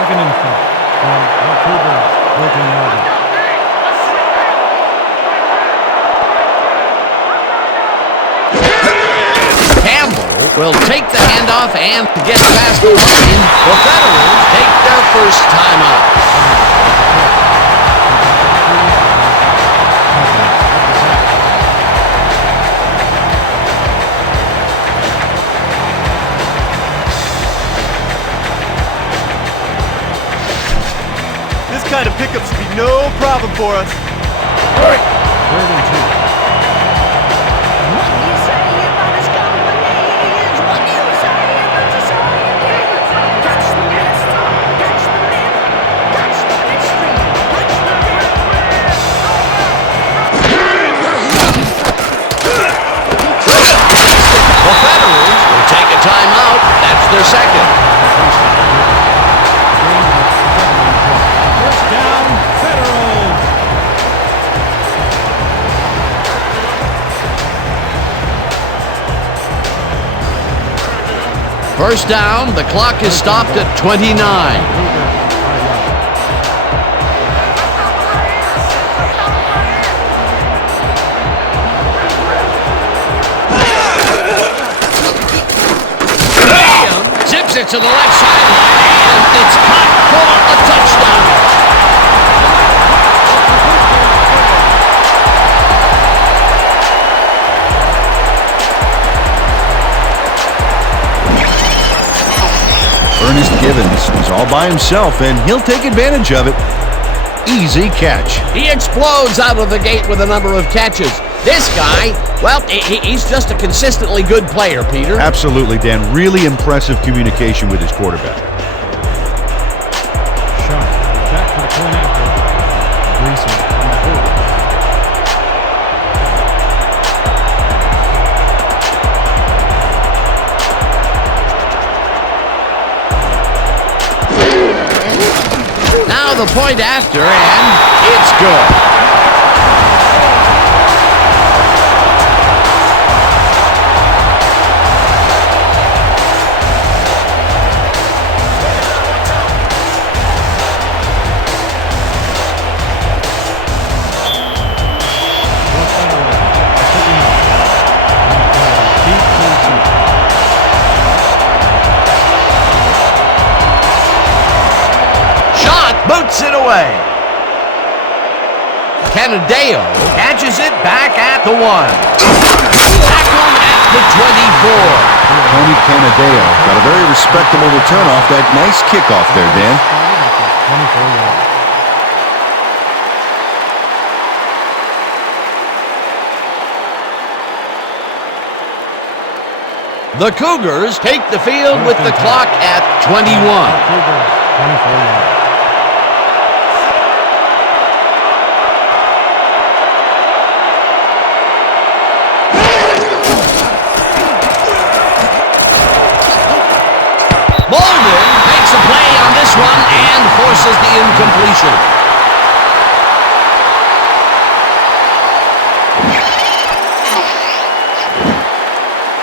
Second and 5. From the Cougars, 14-yard line. Will take the handoff and get past the line. The Federals take their first timeout. This kind of pickup should be no problem for us. Third and 2. Timeout. That's their second. First down, Federals. First down. The clock is stopped at 29. It to the left sideline, and it's caught for a touchdown. Ernest Givins is all by himself, and he'll take advantage of it. Easy catch. He explodes out of the gate with a number of catches. This guy, well, he's just a consistently good player, Peter. Absolutely, Dan. Really impressive communication with his quarterback. Shot. Back for the point after. Greasy on the hold. Now the point after, and it's good. Boots it away. Canadeo catches it back at the 1. Tackled at the 24. Tony Canadeo got a very respectable return off that nice kickoff there, Dan. 24 yards. The Cougars take the field with the clock at 21. Cougars, 24 yards. Makes a play on this one and forces the incompletion.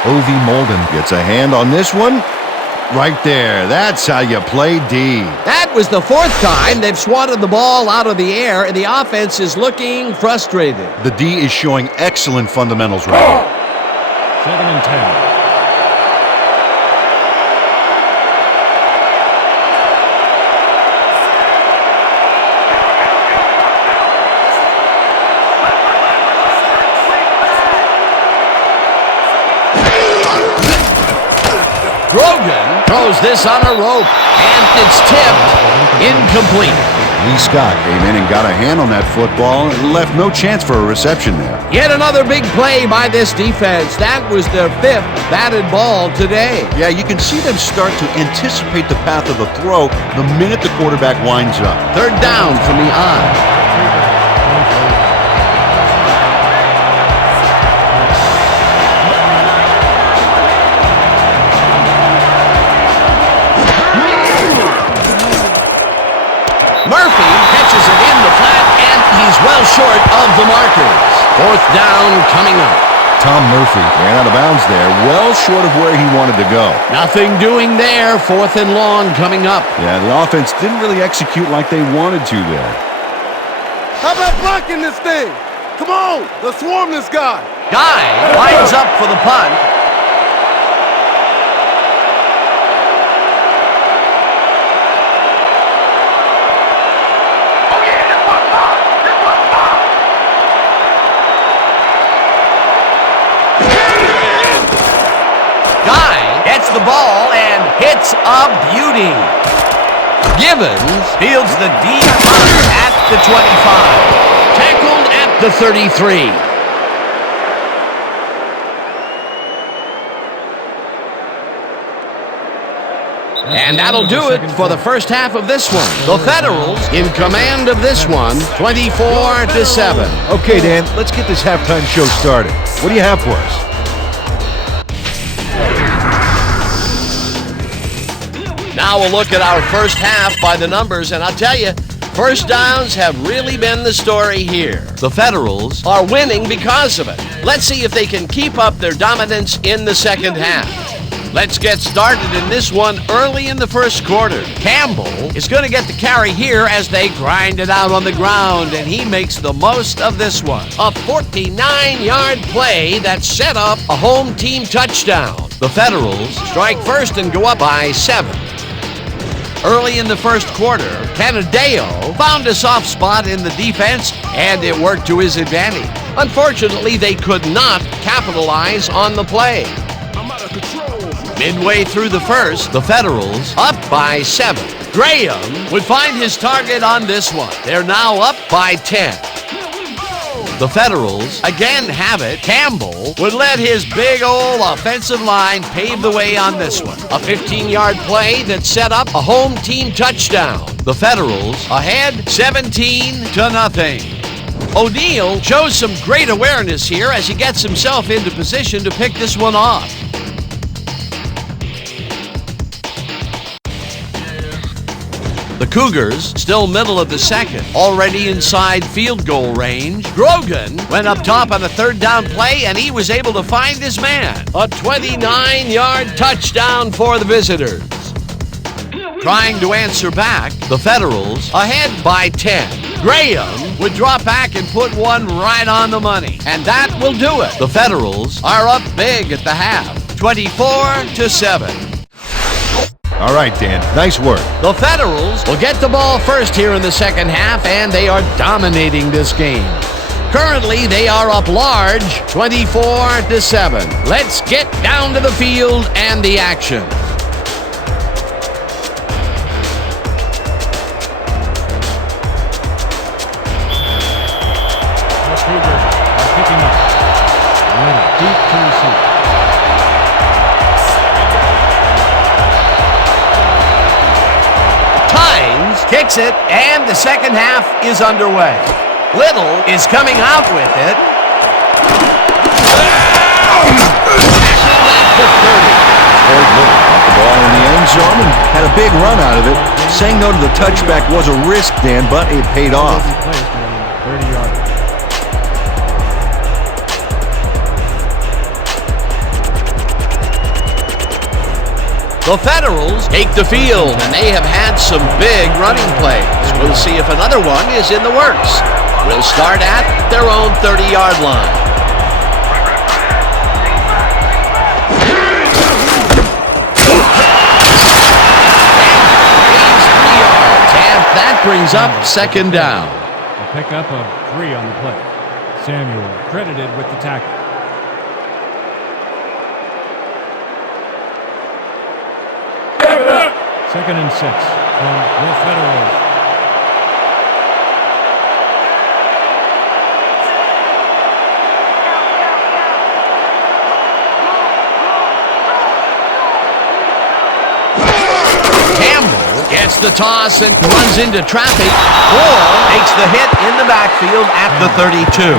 O.V. Molden gets a hand on this one. Right there. That's how you play D. That was the 4th time they've swatted the ball out of the air, and the offense is looking frustrated. The D is showing excellent fundamentals right here. Second and 10. Grogan throws this on a rope, and it's tipped. Incomplete. Lee Scott came in and got a hand on that football and left no chance for a reception there. Yet another big play by this defense. That was their 5th batted ball today. Yeah, you can see them start to anticipate the path of the throw the minute the quarterback winds up. Third down from the eye. Murphy catches it in the flat, and he's well short of the markers. 4th down coming up. Tom Murphy ran out of bounds there, well short of where he wanted to go. Nothing doing there. 4th and long coming up. Yeah, the offense didn't really execute like they wanted to there. How about blocking this thing? Come on, let's swarm this guy. Guy lines up for the punt. Guy gets the ball and hits a beauty. Givins fields the deep punt at the 25. Tackled at the 33. And that'll do it for the first half of this one. The Federals in command of this one, 24-7. Okay, Dan, let's get this halftime show started. What do you have for us? Now we'll look at our first half by the numbers, and I'll tell you, first downs have really been the story here. The Federals are winning because of it. Let's see if they can keep up their dominance in the second half. Let's get started in this one early in the first quarter. Campbell is going to get the carry here as they grind it out on the ground, and he makes the most of this one. A 49-yard play that set up a home team touchdown. The Federals strike first and go up by 7. Early in the first quarter, Canadeo found a soft spot in the defense, and it worked to his advantage. Unfortunately, they could not capitalize on the play. I'm out of control. Midway through the first, the Federals up by 7. Graham would find his target on this one. They're now up by 10. The Federals again have it. Campbell would let his big old offensive line pave the way on this one. A 15-yard play that set up a home team touchdown. The Federals ahead 17-0. O'Neal shows some great awareness here as he gets himself into position to pick this one off. The Cougars, still middle of the second, already inside field goal range. Grogan went up top on a 3rd down play, and he was able to find his man. A 29-yard touchdown for the visitors. Trying to answer back, the Federals ahead by 10. Graham would drop back and put one right on the money, and that will do it. The Federals are up big at the half, 24-7. All right, Dan, nice work. The Federals will get the ball first here in the second half, and they are dominating this game. Currently, they are up large, 24-7. Let's get down to the field and the action. The Cougars are picking up. Leonard deep to receive. Kicks it, and the second half is underway. Little is coming out with it. Tackled at the 30. Ford Little got the ball in the end zone and had a big run out of it. Saying no to the touchback was a risk, Dan, but it paid off. 30-yard. The Federals take the field, and they have had some big running plays. We'll see if another one is in the works. We'll start at their own 30-yard line. And that brings up 2nd down. A pickup of 3 on the play. Samuel credited with the tackle. Second and 6 from the Federals. Campbell gets the toss and runs into traffic, or takes the hit in the backfield at the 32.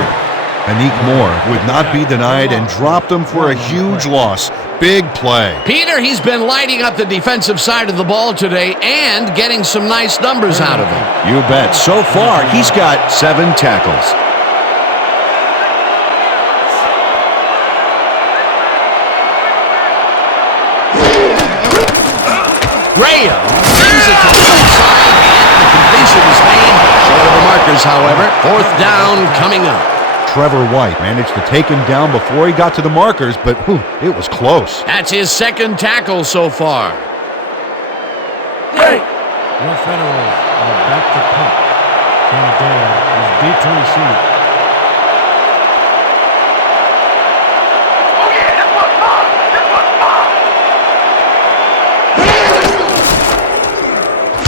Anik Moore would not be denied and dropped him for a huge loss. Big play. Peter, he's been lighting up the defensive side of the ball today and getting some nice numbers out of it. You bet. So far, he's got 7 tackles. Graham brings it to the outside, and the completion is made. Short of the markers, however. Fourth down coming up. Trevor White managed to take him down before he got to the markers, but it was close. That's his second tackle so far. Your Federals are back to punt. Canadale is deep to receive.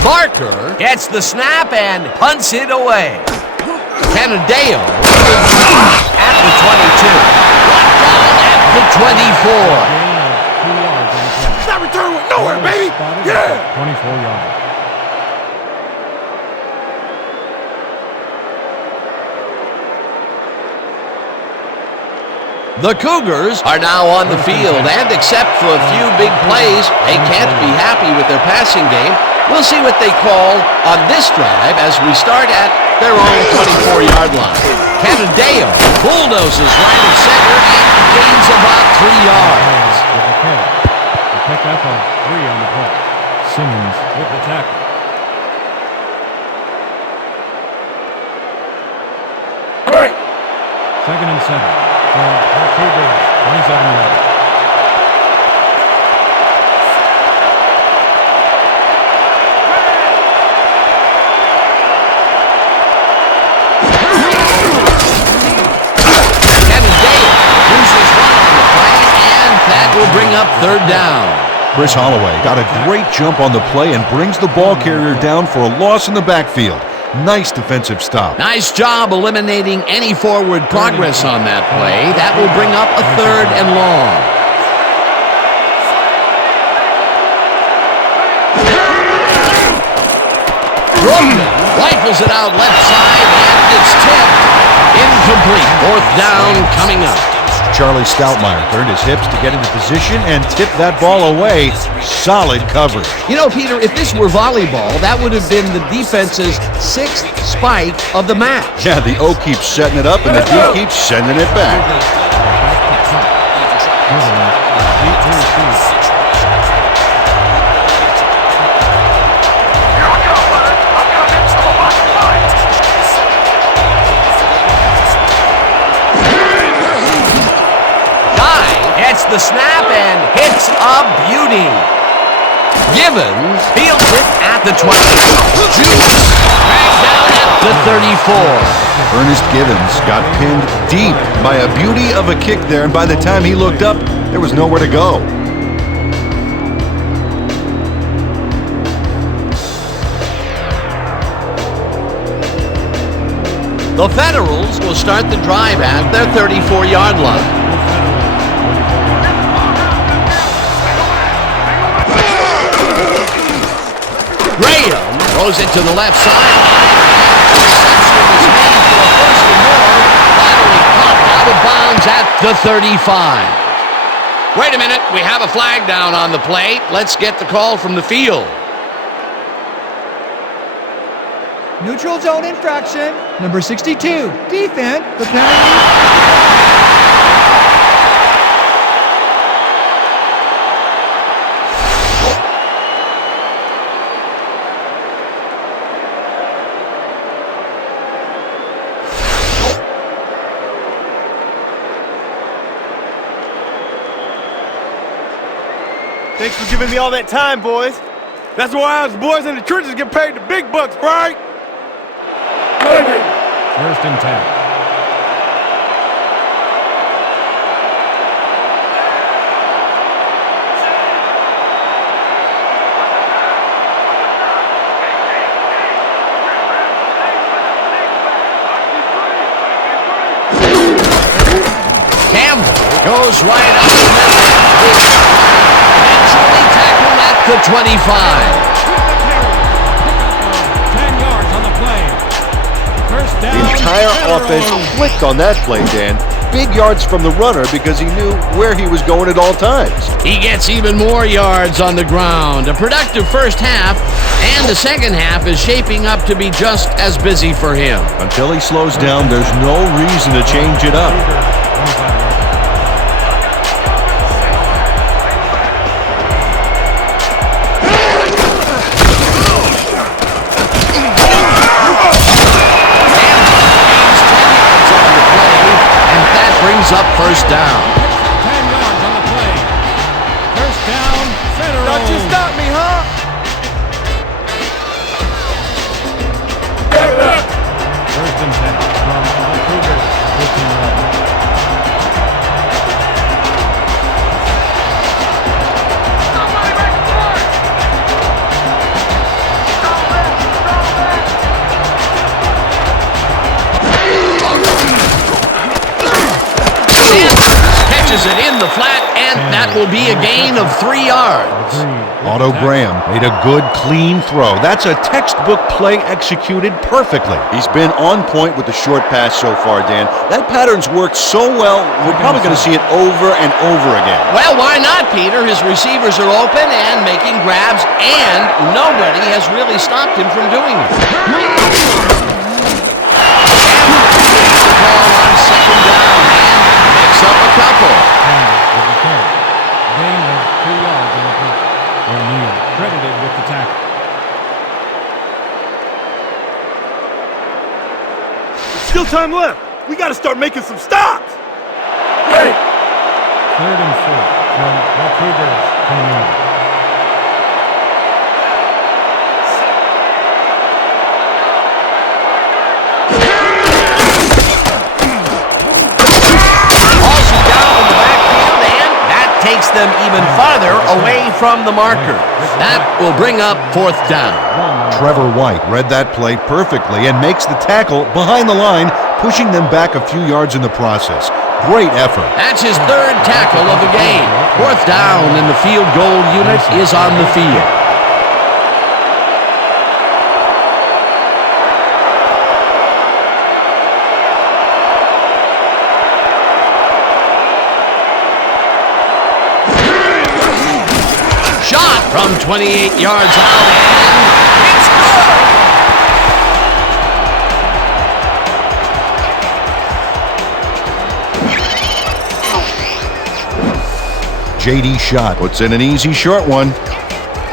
Barker gets the snap and punts it away. Canadale at the 22. Brought down at the 24. That return went nowhere, baby. Yeah. 24 yards. The Cougars are now on the field, and except for a few big plays, they can't be happy with their passing game. We'll see what they call on this drive as we start at their own 24-yard line. Canadale bulldozes right at center and gains about 3 yards. With the carry. The pickup of 3 on the play. Simmons with the tackle. Second and 7 from the Cougars, 27 yards. That will bring up third down. Chris Holloway got a great jump on the play and brings the ball carrier down for a loss in the backfield. Nice defensive stop. Nice job eliminating any forward progress on that play. That will bring up a third and long. Brogan rifles it out left side, and it's tipped. Incomplete. Fourth down coming up. Charlie Stoutmeyer turned his hips to get into position and tipped that ball away. Solid coverage. You know, Peter, if this were volleyball, that would have been the defense's 6th spike of the match. Yeah, the O keeps setting it up and the D keeps sending it back. Gets the snap and hits a beauty. Givins fields it at the 20. Juice dragged down at the 34. Ernest Givins got pinned deep by a beauty of a kick there, and by the time he looked up, there was nowhere to go. The Federals will start the drive at their 34-yard line. Graham throws it to the left sideline. Reception is made for a first and more. Finally caught out of bounds at the 35. Wait a minute, we have a flag down on the play. Let's get the call from the field. Neutral zone infraction, number 62. Defense, the penalty. Thanks for giving me all that time, boys. That's why us boys in the trenches get paid the big bucks, right? First and 10. Campbell goes right up the middle. Eventually tackled at the 25. 10 yards on the play. First down. The entire offense clicked on that play, Dan. Big yards from the runner because he knew where he was going at all times. He gets even more yards on the ground. A productive first half, and the second half is shaping up to be just as busy for him. Until he slows down, there's no reason to change it up. first down. 10 yards on the play. First down, Federal. Thought you stopped me, huh? First and 10 from the Cougars. 15-11. Catches it in the flat, and that will be a gain of 3 yards. Otto Graham made a good, clean throw. That's a textbook play executed perfectly. He's been on point with the short pass so far, Dan. That pattern's worked so well, we're probably going to see it over and over again. Well, why not, Peter? His receivers are open and making grabs, and nobody has really stopped him from doing it. Call on second down and picks up a couple. With the carry. Gain of 2 yards on the play. O'Neal credited with the tackle. Still time left. We got to start making some stops. Hey. 3rd and 4 from the Cougars. Coming takes them even farther away from the marker. That will bring up 4th down. Trevor White read that play perfectly and makes the tackle behind the line, pushing them back a few yards in the process. Great effort. That's his 3rd tackle of the game. 4th down, and the field goal unit is on the field. Shot from 28 yards out, and it's good! J.D. Shot puts in an easy short one.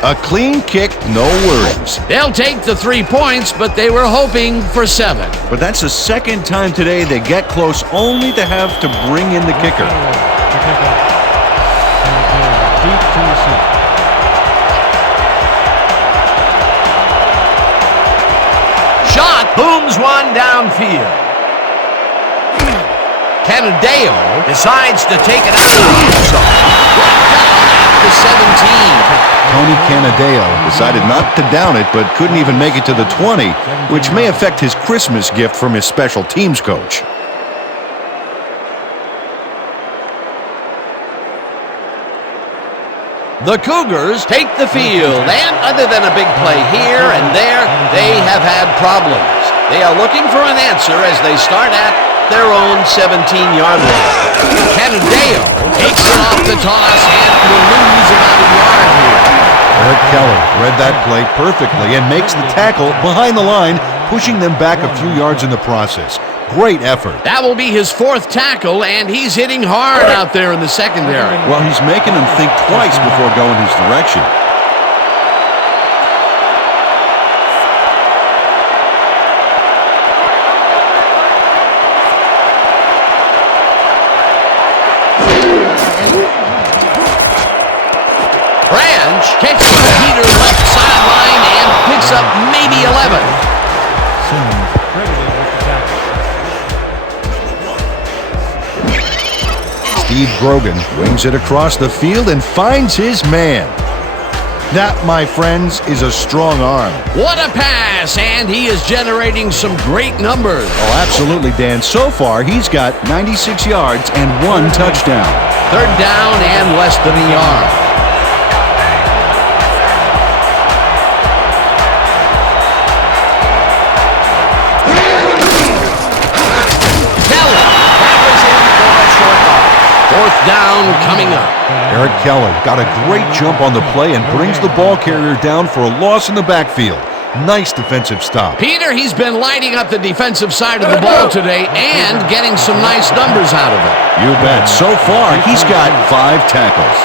A clean kick, no worries. They'll take the 3 points, but they were hoping for 7. But that's the second time today they get close, only to have to bring in the kicker. deep to receive. Shot booms one downfield. Canadeo decides to take it out. The 17. Tony Canadeo decided not to down it, but couldn't even make it to the 20, which may affect his Christmas gift from his special teams coach. The Cougars take the field, and other than a big play here and there, they have had problems. They are looking for an answer as they start at their own 17-yard line. Canadeo takes it off the toss and will lose about a yard here. Eric Keller read that play perfectly and makes the tackle behind the line, pushing them back a few yards in the process. Great effort. That will be his 4th tackle, and he's hitting hard out there in the secondary. Well, he's making them think twice before going his direction. Branch catches Peter left sideline and picks up maybe 11. Simmons credited with the tackle. Steve Grogan wings it across the field and finds his man. That, my friends, is a strong arm. What a pass, and he is generating some great numbers. Oh, absolutely, Dan. So far, he's got 96 yards and 1 touchdown. 3rd down and less than a yard. Fourth down coming up. Eric Keller got a great jump on the play and brings the ball carrier down for a loss in the backfield. Nice defensive stop. Peter, he's been lighting up the defensive side of the ball today and getting some nice numbers out of it. You bet. So far, he's got 5 tackles.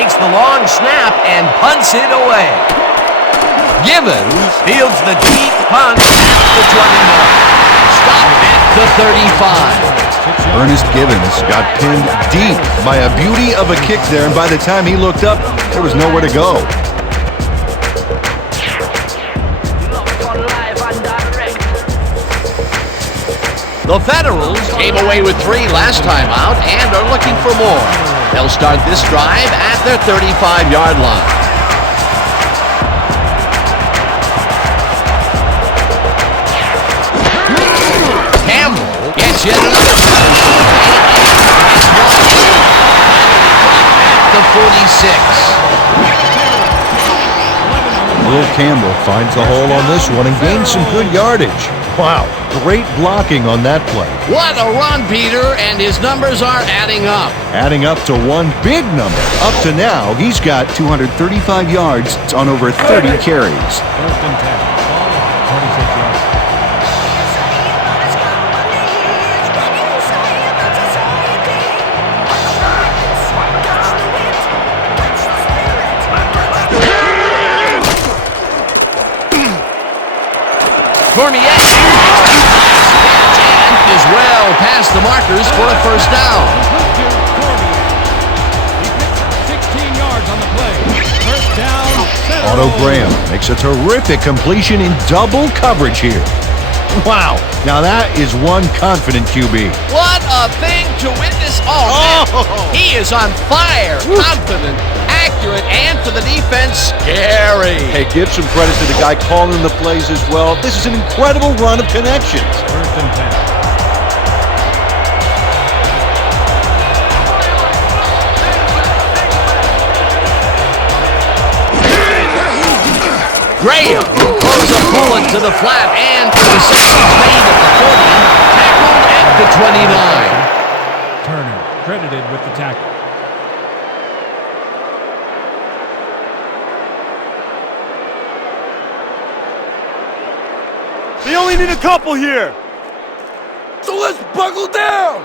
takes the long snap and punts it away. Givins fields the deep punt at the 20 mark. Stopped at the 35. Ernest Givins got pinned deep by a beauty of a kick there, and by the time he looked up, there was nowhere to go. The Federals came away with 3 last time out and are looking for more. They'll start this drive at their 35-yard line. Campbell gets yet another at the 46. Will Campbell finds the hole on this one and gains some good yardage. Wow, great blocking on that play. What a run, Peter, and his numbers are adding up. Adding up to one big number. Up to now, he's got 235 yards on over 30 carries. First and 10. Ball at 26 yards. Cormier is well past the markers for a first down. He picked 16 yards on the play. First down. Otto Graham makes a terrific completion in double coverage here. Wow, now that is one confident QB. What a thing to witness. Oh, man. He is on fire. Confident, accurate, and for the defense, scary. Hey, give some credit to the guy calling the plays as well. This is an incredible run of connections. First and 10. Graham throws a bullet to the flat and interceptions made at the 40, tackled at the 29. Turner credited with the tackle. They only need a couple here. So let's buckle down.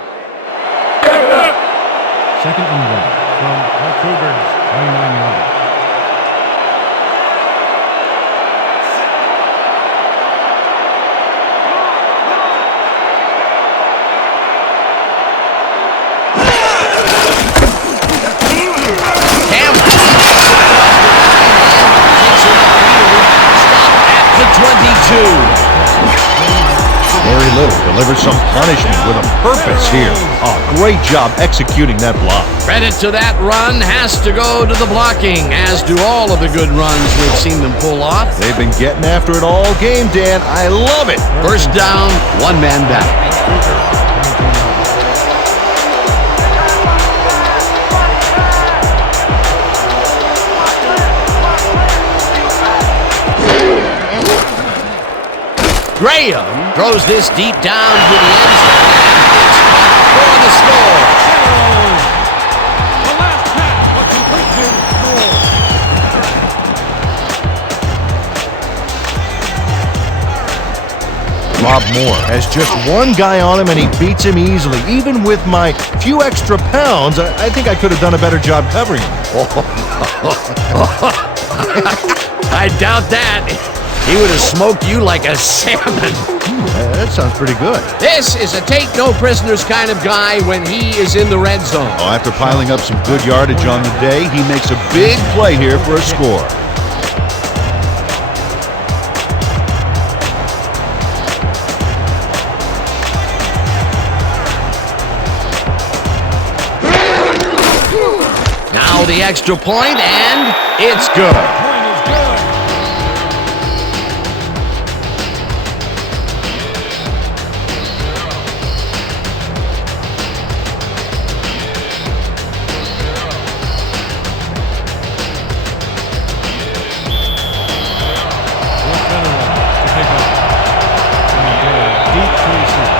Second and 1 from the Cougars, 29 yards. Very little delivers some punishment with a purpose here. Oh, great job executing that block. Credit to that run has to go to the blocking, as do all of the good runs we've seen them pull off. They've been getting after it all game, Dan. I love it. First down, 1 man back. Graham throws this deep down to the end zone. It's caught for the score. The last pass was complete to score. Rob Moore has just one guy on him, and he beats him easily. Even with my few extra pounds, I think I could have done a better job covering him. I doubt that. He would have smoked you like a salmon. That sounds pretty good. This is a take-no-prisoners kind of guy when he is in the red zone. Oh, after piling up some good yardage on the day, he makes a big play here for a score. Now the extra point, and it's good. Point is good.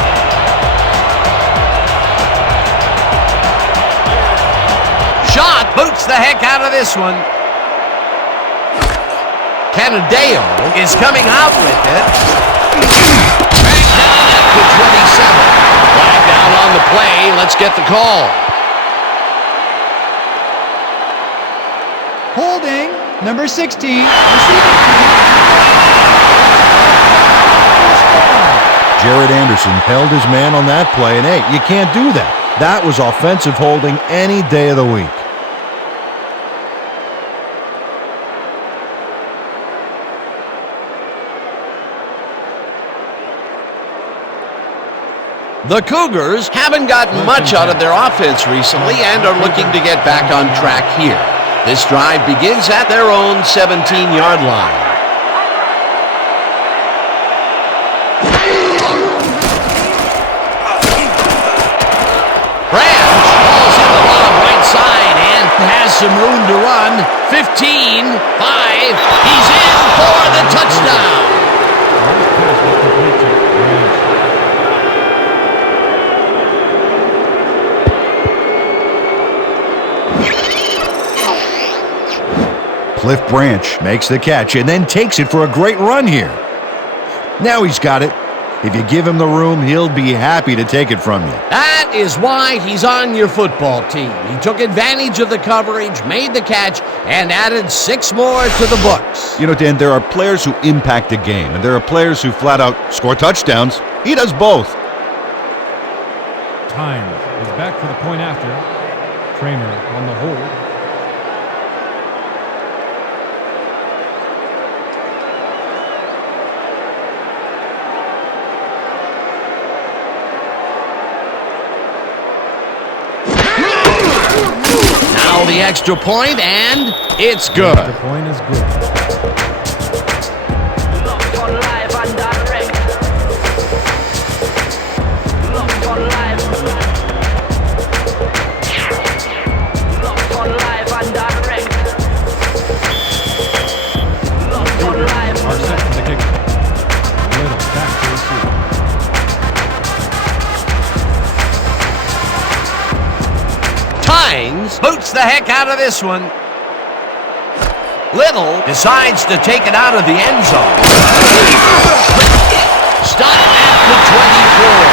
Boots the heck out of this one. Canadeo is coming out with it. Back down at the 27. Flag down on the play. Let's get the call. Number 16, receiving team. First down. Jared Anderson held his man on that play, and hey, you can't do that. That was offensive holding any day of the week. The Cougars haven't gotten much out of their offense recently and are looking to get back on track here. This drive begins at their own 17-yard line. Branch falls in the long right side and has some room to run. 15, 5, he's in for the touchdown. Cliff Branch makes the catch and then takes it for a great run here. Now he's got it. If you give him the room, he'll be happy to take it from you. That is why he's on your football team. He took advantage of the coverage, made the catch, and added 6 more to the books. You know, Dan, there are players who impact a game, and there are players who flat out score touchdowns. He does both. Time is back for the point after. Trainer on the hold. The extra point, and it's good. The point is good. Locked on live and direct. Locked on live. Locked on live and direct. Locked on live. Are set for the kicker. Little back to receive. Tynes boots the heck out of this one. Little decides to take it out of the end zone. Stopped at the 24.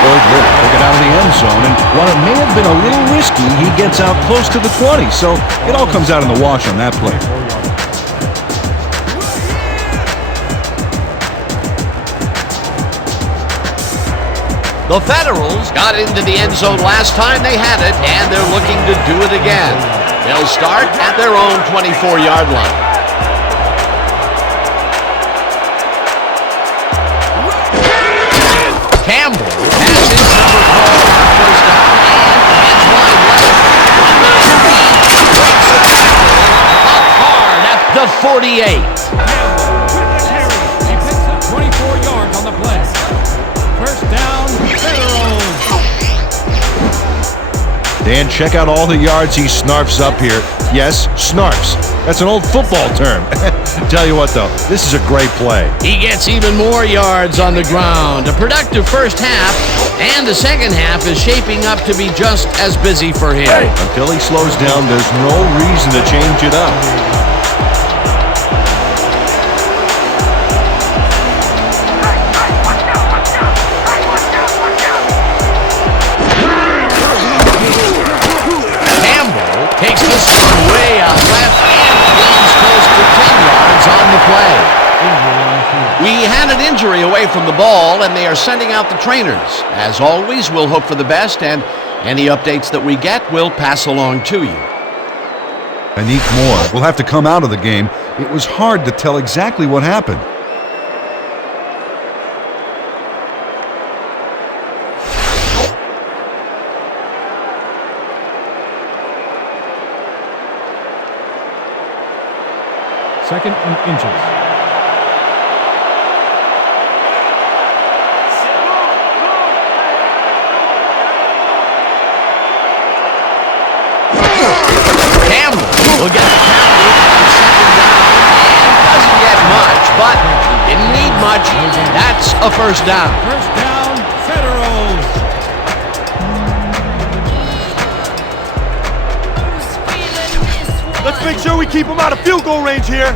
Floyd Little took it out of the end zone, and while it may have been a little risky, he gets out close to the 20, so it all comes out in the wash on that play. The Federals got into the end zone last time they had it, and they're looking to do it again. They'll start at their own 24-yard line. Campbell has his number called for first down and heads wide left. Breaks a tackle up hard at the 48. He picks up 24 yards on the play. First down, Federals. Dan, check out all the yards he snarfs up here. Yes, snarfs. That's an old football term. Tell you what, though, this is a great play. He gets even more yards on the ground. A productive first half, and the second half is shaping up to be just as busy for him. Until he slows down, there's no reason to change it up. Takes this one way out left and gains close to 10 yards on the play. We had an injury away from the ball, and they are sending out the trainers. As always, we'll hope for the best, and any updates that we get, we'll pass along to you. Anik Moore will have to come out of the game. It was hard to tell exactly what happened. Second and inches. Campbell will get the count on second down and doesn't get much, but he didn't need much. That's a first down. First down, Federals. Let's make sure we keep them out of field goal range here.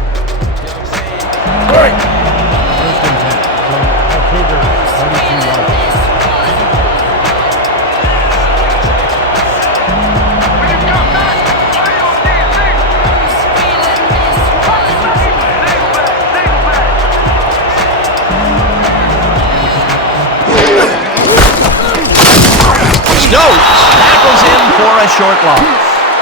First and 10 from the Cougars, 32 yards. Stokes tackles him for a short loss.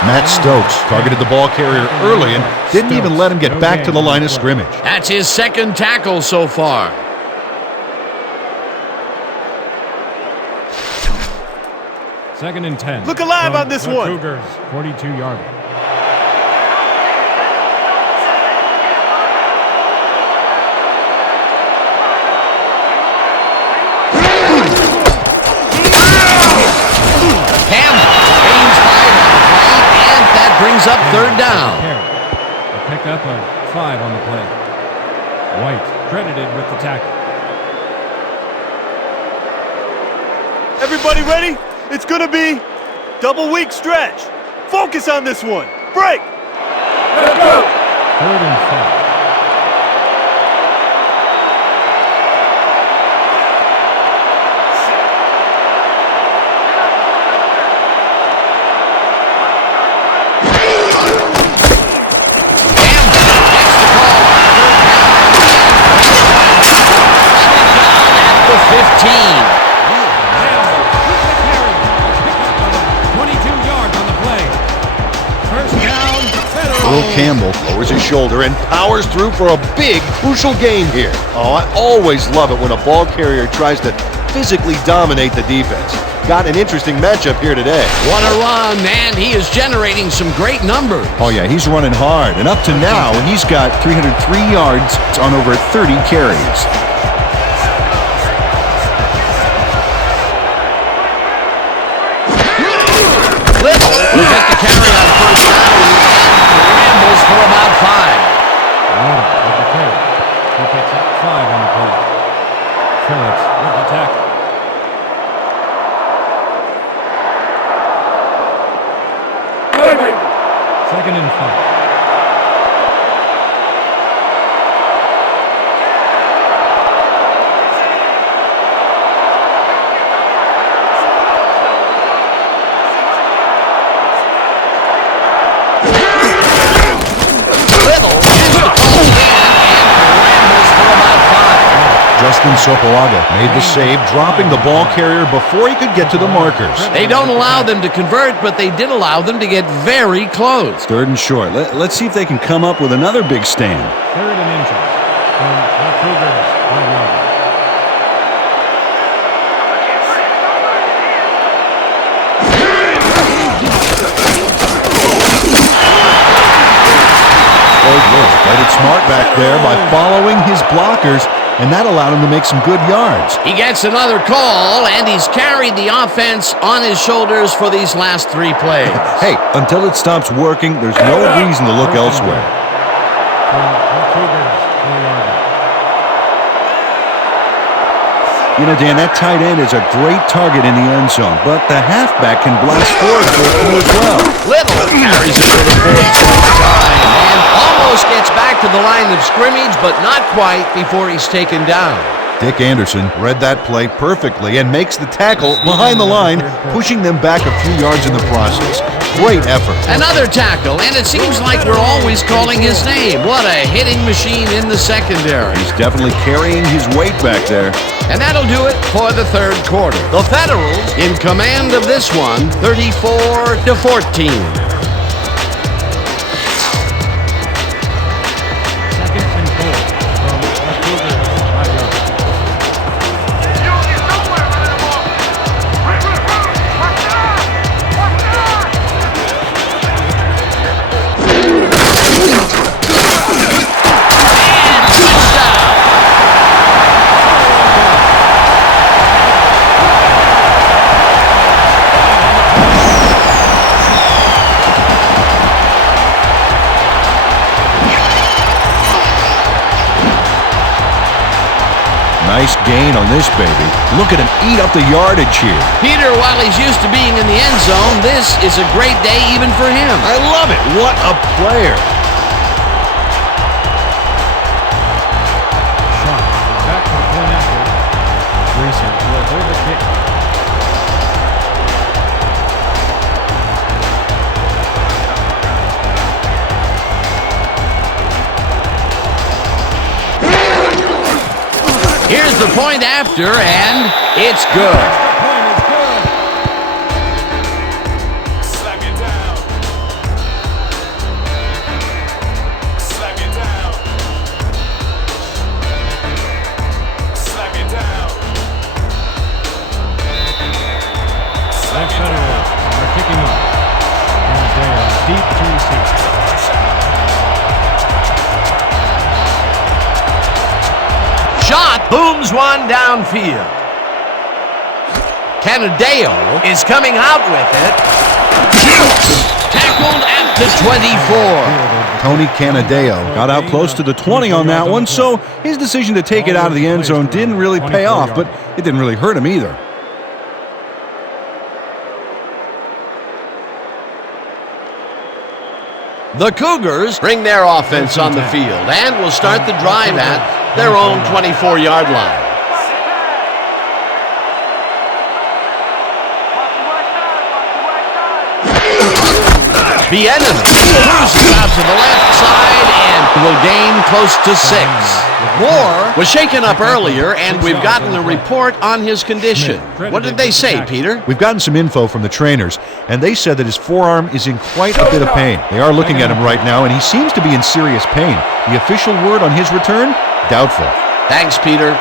Matt Stokes targeted the ball carrier early and didn't even let him get back to the line of scrimmage. That's his second tackle so far. Second and 10. Look alive from on this the one. Cougars, 42-yard. Campbell gains 5 on the play, and that brings up third down. A pickup of 5 on the play. White credited with the tackle. Everybody ready? It's gonna be double weak stretch. Focus on this one. Break. Let's go. Third and 5. Earl Campbell lowers his shoulder and powers through for a big, crucial gain here. Oh, I always love it when a ball carrier tries to physically dominate the defense. Got an interesting matchup here today. What a run, and he is generating some great numbers. Oh yeah, he's running hard, and up to now, he's got 303 yards on over 30 carries. Little will get the carry on first down and rambles for about 5. Little with the carry. He picks up 5 on the play. Phillips with the tackle. Second and 5. Justin Sopoaga made the save, dropping the ball carrier before he could get to the markers. They don't allow them to convert, but they did allow them to get very close. Third and short. Let's see if they can come up with another big stand. Third and inches from the Cougars. 1 yard. Floyd Lewis played it smart back there by following his blockers, and that allowed him to make some good yards. He gets another call, and he's carried the offense on his shoulders for these last 3 plays. Hey, until it stops working, there's no reason to look elsewhere. From the Cougars. 4 yard. You know, Dan, that tight end is a great target in the end zone, but the halfback can blast forward for a few as well. Little carries it for the 4th time and almost gets back to the line of scrimmage, but not quite before he's taken down. Dick Anderson read that play perfectly and makes the tackle behind the line, pushing them back a few yards in the process. Great effort. Another tackle, and it seems like we're always calling his name. What a hitting machine in the secondary. He's definitely carrying his weight back there. And that'll do it for the 3rd quarter. The Federals in command of this one, 34-14. Nice gain on this baby. Look at him eat up the yardage here. Peter, while he's used to being in the end zone, this is a great day even for him. I love it. What a player. Shot. Back to the point after. Grayson will hold the kick. Here's the point after, and it's good. The point is good. The Federals are kicking off. Canadeo deep to receive. Shot booms one downfield. Canadeo is coming out with it. Tackled at the 24. Tony Canadeo got out close to the 20 on that one, so his decision to take it out of the end zone didn't really pay off, but it didn't really hurt him either. The Cougars bring their offense on the field and will start the drive at their own 24-yard line. The enemy cruises out to the left side and will gain close to 6. Moore was shaken up earlier, and we've gotten a report on his condition. What did they say, Peter? We've gotten some info from the trainers, and they said that his forearm is in quite a bit of pain. They are looking at him right now, and he seems to be in serious pain. The official word on his return? Doubtful. Thanks, Peter.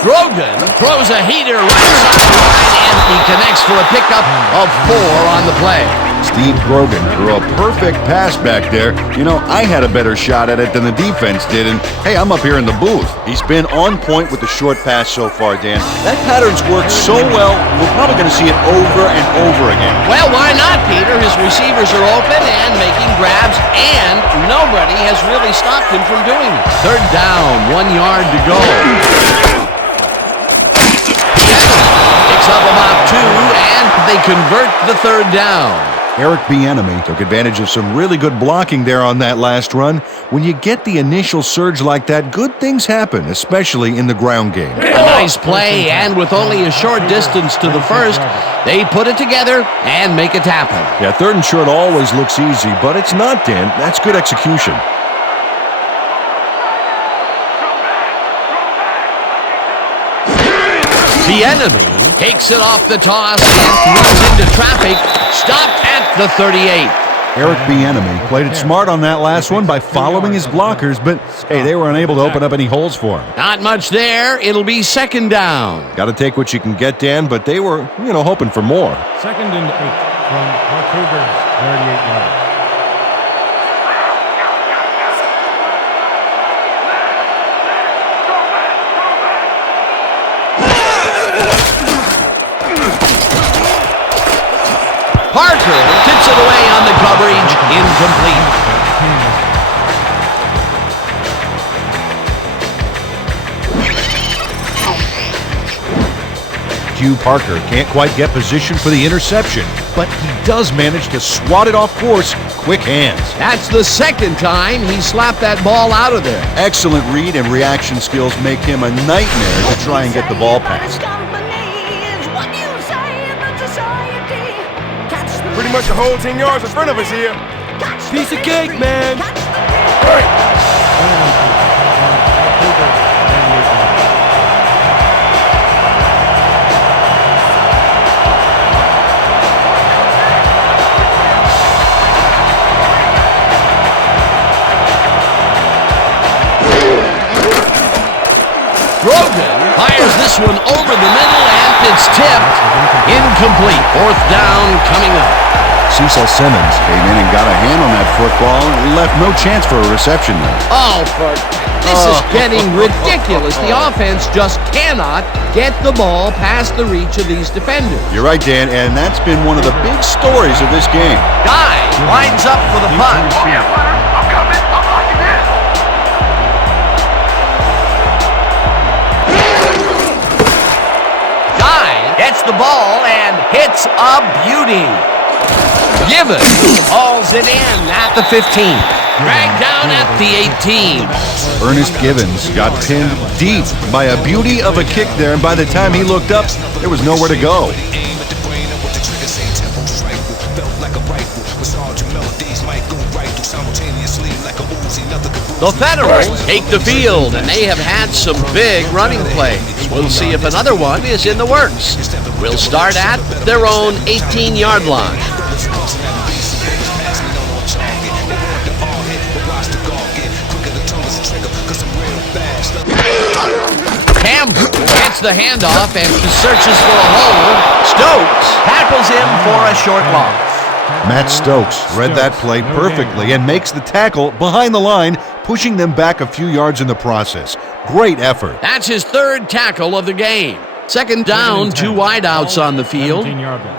Grogan throws a heater right sideline, and he connects for a pickup of 4 on the play. Steve Grogan threw a perfect pass back there. You know, I had a better shot at it than the defense did, and hey, I'm up here in the booth. He's been on point with the short pass so far, Dan. That pattern's worked so well, we're probably going to see it over and over again. Well, why not, Peter? His receivers are open and making grabs, and nobody has really stopped him from doing it. 3rd down, 1 yard to go. Picks up about 2, and they convert the 3rd down. Eric Bieniemy took advantage of some really good blocking there on that last run. When you get the initial surge like that, good things happen, especially in the ground game. A nice play, and with only a short distance to the first, they put it together and make it happen. Yeah, 3rd and short always looks easy, but it's not, Dan. That's good execution. The enemy takes it off the toss and runs into traffic, stopped at the 38. Eric Bieniemy played it smart on that last one by following his blockers, but hey, they were unable to open up any holes for him. Not much there. It'll be 2nd down. Got to take what you can get, Dan, but they were, hoping for more. 2nd and 8 from the Cougars, 38 yards. Parker tips it away on the coverage, incomplete. Hugh Parker can't quite get position for the interception, but he does manage to swat it off course. Quick hands. That's the 2nd time he slapped that ball out of there. Excellent read and reaction skills make him a nightmare to try and get the ball past. Pretty much the whole 10 yards in front of us here. Piece of cake, man. Grogan fires this one over the middle, and it's tipped. Incomplete. 4th down coming up. Cecil Simmons came in and got a hand on that football and left no chance for a reception there. Oh, this is getting ridiculous. The offense just cannot get the ball past the reach of these defenders. You're right, Dan, and that's been one of the big stories of this game. Guy lines up for the punt. I'm coming. I'm locking in. Guy gets the ball and hits a beauty. Givins hauls it in at the 15. Dragged down at the 18. Ernest Givins got pinned deep by a beauty of a kick there, and by the time he looked up, there was nowhere to go. The Federals take the field, and they have had some big running plays. We'll see if another one is in the works. We'll start at their own 18-yard line. Campbell gets the handoff and searches for a hole. Stokes tackles him for a short loss. Matt Stokes read that play perfectly and makes the tackle behind the line, pushing them back a few yards in the process. Great effort. That's his third tackle of the game. Second down, 2 wideouts on the field. 17-yard line.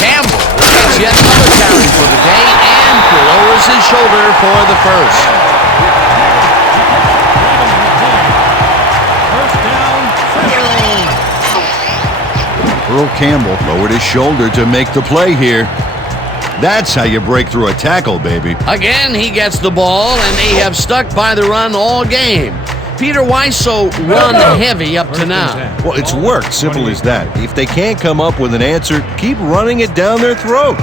Campbell gets yet another carry for the day and lowers his shoulder for the first. First down, Federals. Earl Campbell lowered his shoulder to make the play here. That's how you break through a tackle, baby. Again, he gets the ball, and they have stuck by the run all game. Peter, why so run-heavy up to now? Well, it's worked, simple as that. If they can't come up with an answer, keep running it down their throat.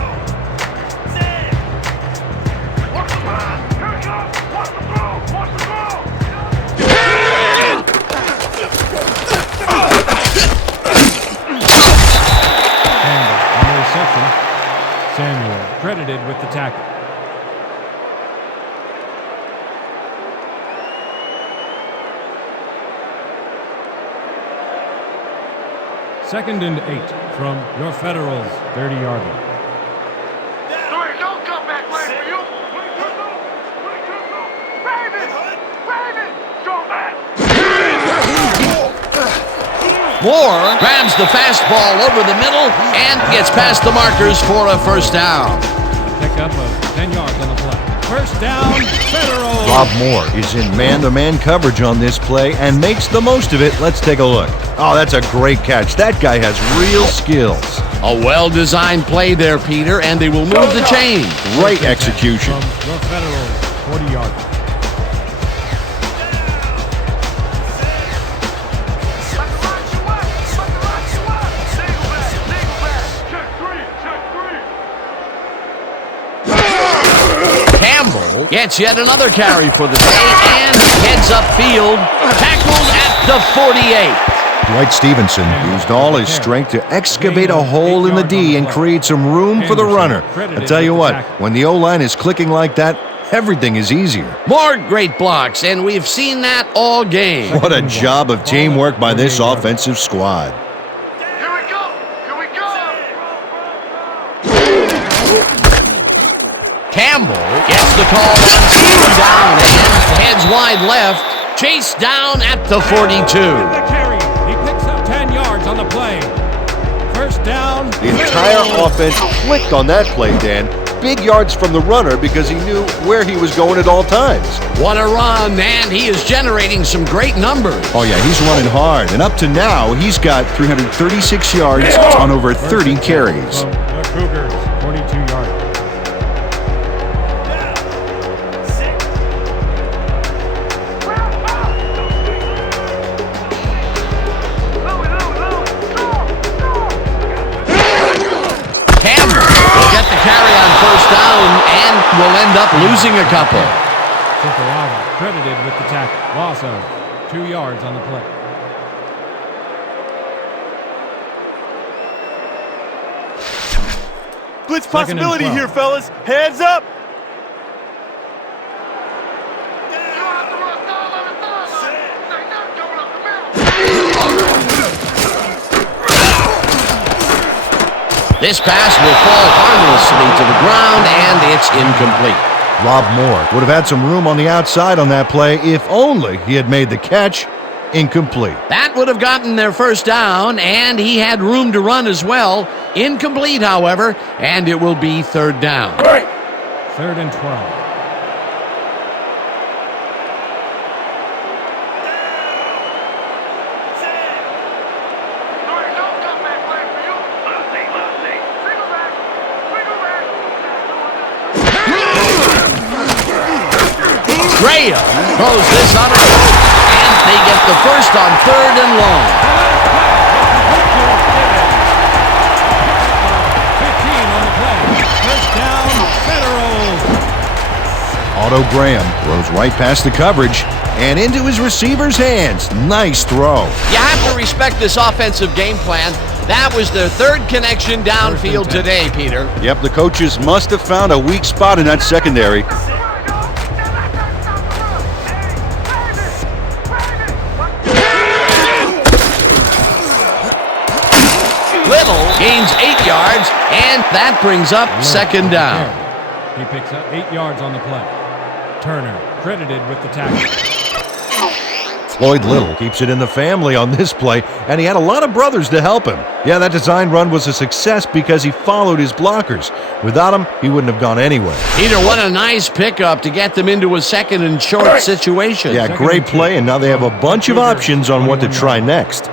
Samuel credited with the tackle. Second and 8 from your Federals' 30-yard line. Don't come back play for you. Moore grabs the fastball over the middle and gets past the markers for a first down. Pickup of 10 yards on the play. First down, Federals. Rob Moore is in man-to-man coverage on this play and makes the most of it. Let's take a look. Oh, that's a great catch. That guy has real skills. A well-designed play there, Peter, and they will move the chain. Great execution. From your Federals' 40-yard line. Campbell gets yet another carry for the day and heads upfield, tackled at the 48. Dwight Stevenson used all his strength to excavate a hole in the D and create some room for the runner. I tell you what, when the O-line is clicking like that, everything is easier. More great blocks, and we've seen that all game. What a job of teamwork by this offensive squad. Campbell gets the call on second down and heads wide left, chased down at the 42. The carry. He picks up 10 yards on the play. First down. The entire offense clicked on that play, Dan. Big yards from the runner because he knew where he was going at all times. What a run, and he is generating some great numbers. Oh, yeah, he's running hard. And up to now, he's got 336 yards on over 30 carries. From the Cougars, 42-yard line. Carry on first down and will end up losing a couple. Chippewa credited with the tackle. Loss of 2 yards on the play. Blitz possibility here, fellas. Heads up. This pass will fall harmlessly to the ground, and it's incomplete. Rob Moore would have had some room on the outside on that play if only he had made the catch. Incomplete. That would have gotten their first down, and he had room to run as well. Incomplete, however, and it will be third down. Third and 12. Graham throws this on a rope, and they get the first on third and long. 15 on the play. First down, Federals. Otto Graham throws right past the coverage and into his receiver's hands. Nice throw. You have to respect this offensive game plan. That was their third connection downfield today, Peter. Yep, the coaches must have found a weak spot in that secondary. Little gains 8 yards, and that brings up second down. He picks up 8 yards on the play. Turner credited with the tackle. Floyd Little keeps it in the family on this play, and he had a lot of brothers to help him. Yeah, that design run was a success because he followed his blockers. Without him, he wouldn't have gone anywhere. Peter, what a nice pickup to get them into a second and short situation. Yeah, great play, and now they have a bunch of options on what to try next.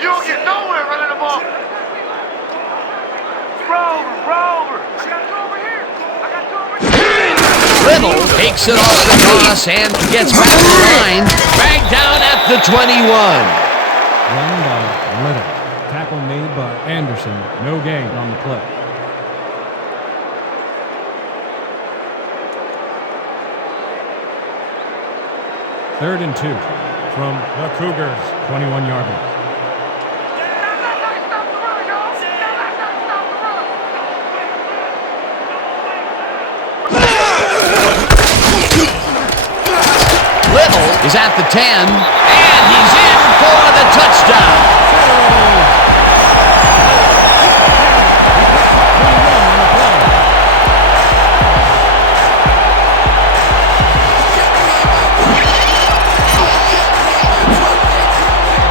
You don't get nowhere running the ball. Rover. I got two over here. Little takes it off the cross and gets back to the line. Dragged down at the 21. Run by Little. Tackle made by Anderson. No gain on the play. Third and 2 from the Cougars, 21-yard line. Little is at the 10, and he's in for the touchdown.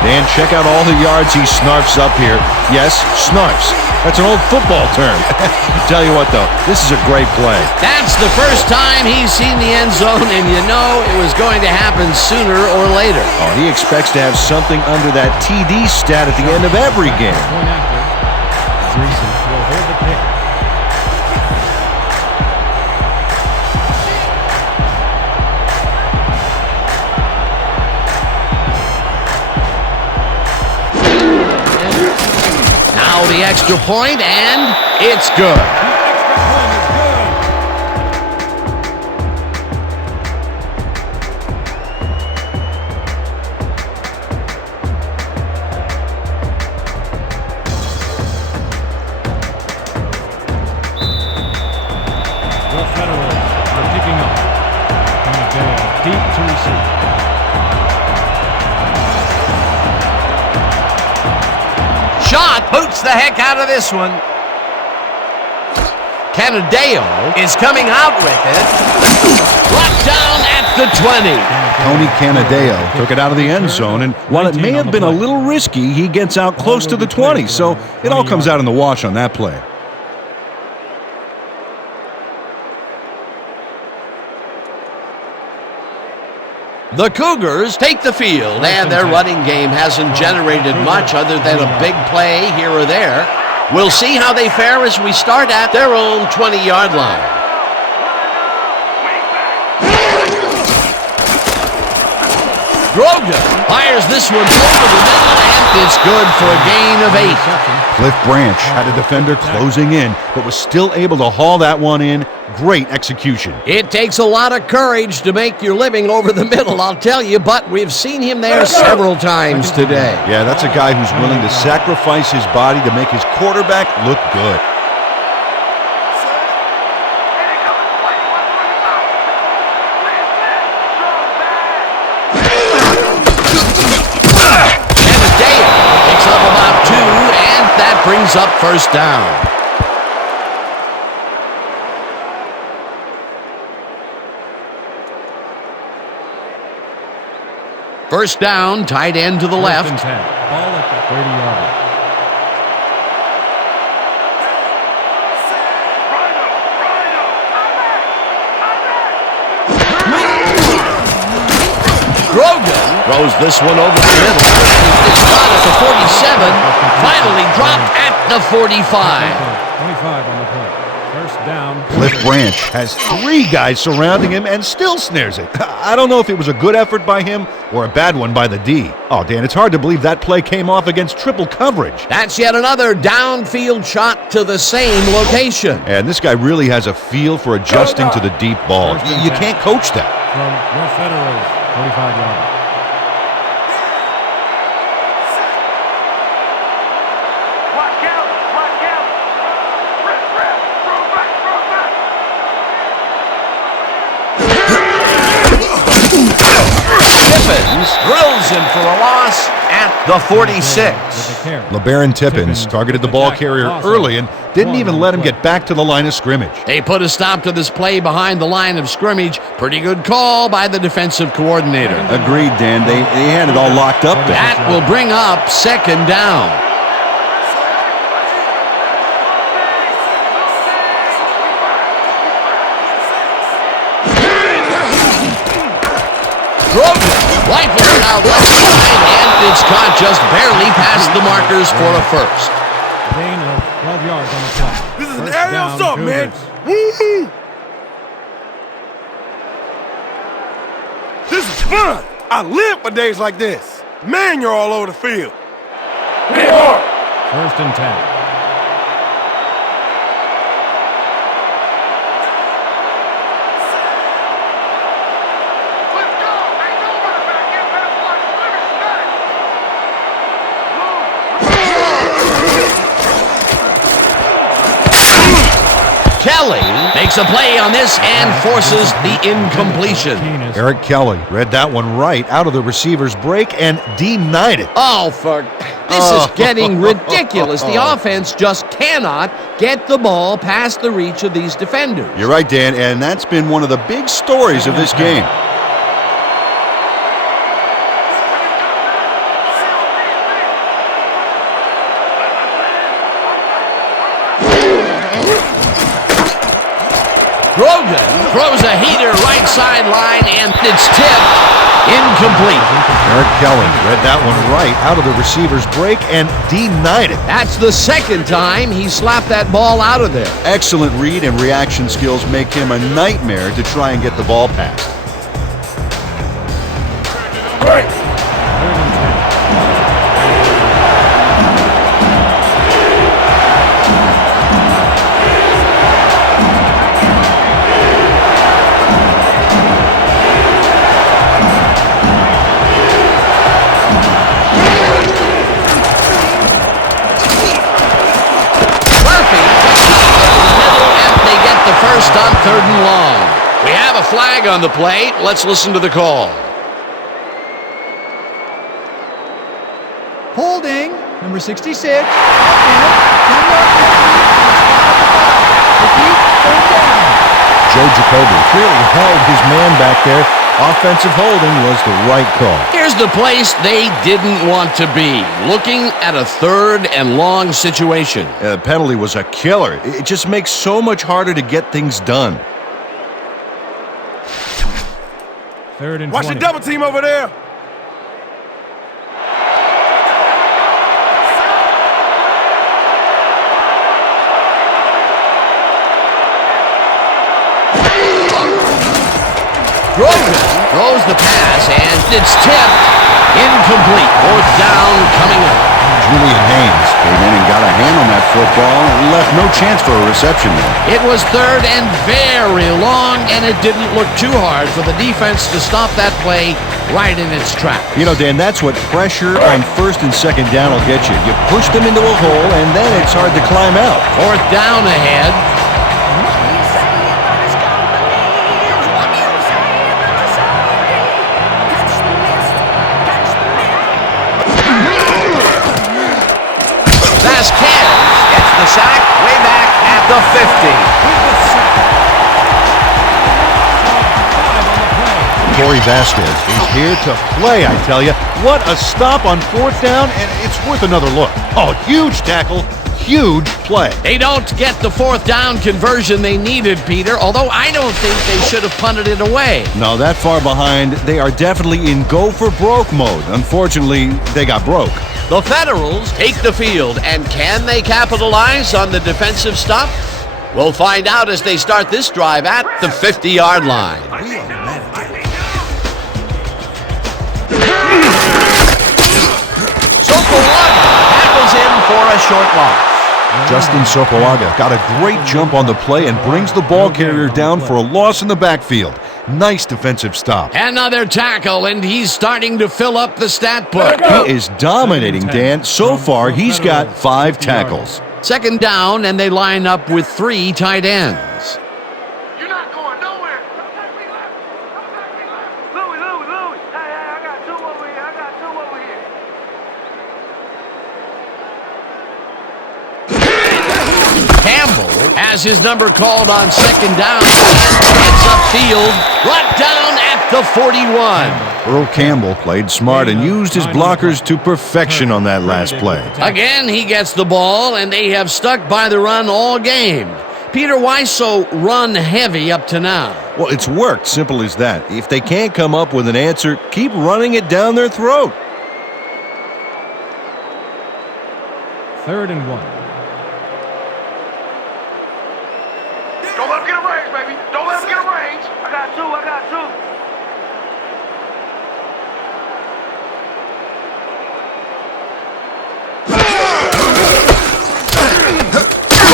Dan, check out all the yards he snarfs up here. Yes, snarfs. That's an old football term. Tell you what, though, this is a great play. That's the first time he's seen the end zone, and you know it was going to happen sooner or later. Oh, he expects to have something under that TD stat at the end of every game. Point after. Greason will hold the pick. Now the extra point, and it's good. The Federals are picking up. Canadale deep to receive. Shot boots the heck out of this one. Canadale is coming out with it. Brought down at the 20. Tony Canadale took it out of the end zone, and while it may have been a little risky, he gets out close to the 20, so it all comes out in the wash on that play. The Cougars take the field, and their running game hasn't generated much other than a big play here or there. We'll see how they fare as we start at their own 20-yard line. Grogan fires this one over the middle, and it's good for a gain of 8. Cliff Branch had a defender closing in, but was still able to haul that one in. Great execution. It takes a lot of courage to make your living over the middle, I'll tell you, but we've seen him there several times today. Yeah, that's a guy who's willing to sacrifice his body to make his quarterback look good. Canadale picks up about 2, and that brings up first down. First down, tight end to the left. Ball at the 30-yard line. Grogan throws this one over the middle. It's caught at the 47. Finally dropped at the 45. 25 on the play. First down. Cliff Branch has 3 guys surrounding him and still snares it. I don't know if it was a good effort by him or a bad one by the D. Oh, Dan, it's hard to believe that play came off against triple coverage. That's yet another downfield shot to the same location. And this guy really has a feel for adjusting to the deep ball. You can't coach that. From the Federals, 45-yard line. Givins drills him for a loss at the 46. LeBaron Tippins targeted the ball carrier early and didn't even let him get back to the line of scrimmage. They put a stop to this play behind the line of scrimmage. Pretty good call by the defensive coordinator. Agreed, Dan. They had it all locked up there. That will bring up second down. Rifles it out left side, and it's caught just barely past the markers for a first. Gain of 12 yards on the play. This is an First aerial down, assault, man. Cougars. Woo! This is fun. I live for days like this. Man, you're all over the field. First and 10. Kelly makes a play on this and forces the incompletion. Eric Kelly read that one right out of the receiver's break and denied it. Oh, this is getting ridiculous. The offense just cannot get the ball past the reach of these defenders. You're right, Dan, and that's been one of the big stories of this game. Grogan throws a heater right sideline, and it's tipped incomplete. Eric Kelly read that one right out of the receiver's break and denied it. That's the second time he slapped that ball out of there. Excellent read and reaction skills make him a nightmare to try and get the ball past. First on third and long. We have a flag on the play. Let's listen to the call. Holding, number 66. Joe Jacoby clearly held his man back there. Offensive holding was the right call. Here's the place they didn't want to be. Looking at a third and long situation. The penalty was a killer. It just makes so much harder to get things done. Third and Watch 20. the double team over there. Grogan throws the pass, and it's tipped incomplete. Fourth down coming up. Julian Haynes came in and got a hand on that football and left no chance for a reception there. It was third and very long, and it didn't look too hard for the defense to stop that play right in its tracks. You know, Dan, that's what pressure on first and second down will get you. You push them into a hole, and then it's hard to climb out. Fourth down ahead. Vasquez gets the sack way back at the 50. Corey Vasquez is here to play, I tell you. What a stop on fourth down, and it's worth another look. Oh, huge tackle, huge play. They don't get the fourth down conversion they needed, Peter, although I don't think they should have punted it away. No, that far behind, they are definitely in go-for-broke mode. Unfortunately, they got broke. The Federals take the field, and can they capitalize on the defensive stop? We'll find out as they start this drive at the 50-yard line. Sopoaga tackles him for a short loss. Justin Sopoaga got a great jump on the play and brings the ball carrier down for a loss in the backfield. Nice defensive stop. Another tackle, and he's starting to fill up the stat book. He is dominating, Dan. So far, he's got 5 tackles. Second down, and they line up with 3 tight ends. You're not going nowhere. Don't take me left. Don't take me left. Louie. Hey, I got 2 over Campbell has his number called on second down and gets upfield, brought down at the 41. Earl Campbell played smart and used his blockers to perfection on that last play. Again, he gets the ball, and they have stuck by the run all game. Peter, why so run heavy up to now? Well, it's worked, simple as that. If they can't come up with an answer, keep running it down their throat. 3rd and 1. Don't let him get a range, baby. Don't let him get a range. I got two.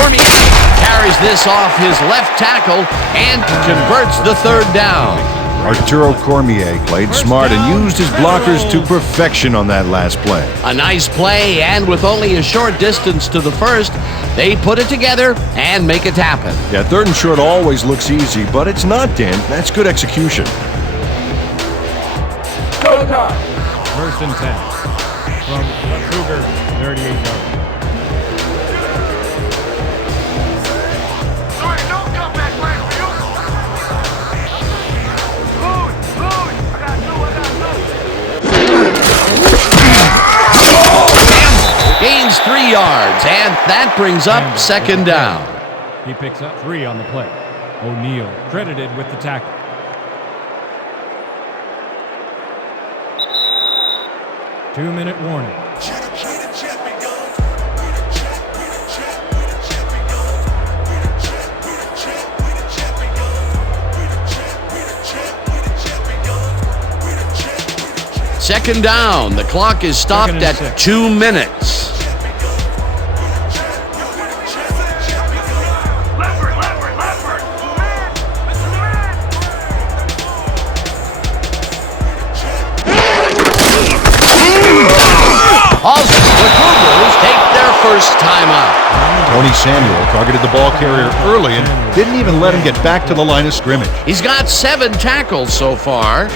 Cormier carries this off his left tackle and converts the 3rd down. Arturo Cormier played smart and used his blockers to perfection on that last play. A nice play, and with only a short distance to the first, they put it together and make it happen. Yeah, 3rd and short always looks easy, but it's not, Dan. That's good execution. 1st and 10. From the Cougars, 38 yards. Gains 3 yards, and that brings up second down. He picks up 3 on the play. O'Neal credited with the tackle. Two-minute warning. Second down. The clock is stopped at 2 minutes. Also, the Cougars take their first timeout. Tony Samuel targeted the ball carrier early and didn't even let him get back to the line of scrimmage. He's got 7 tackles so far.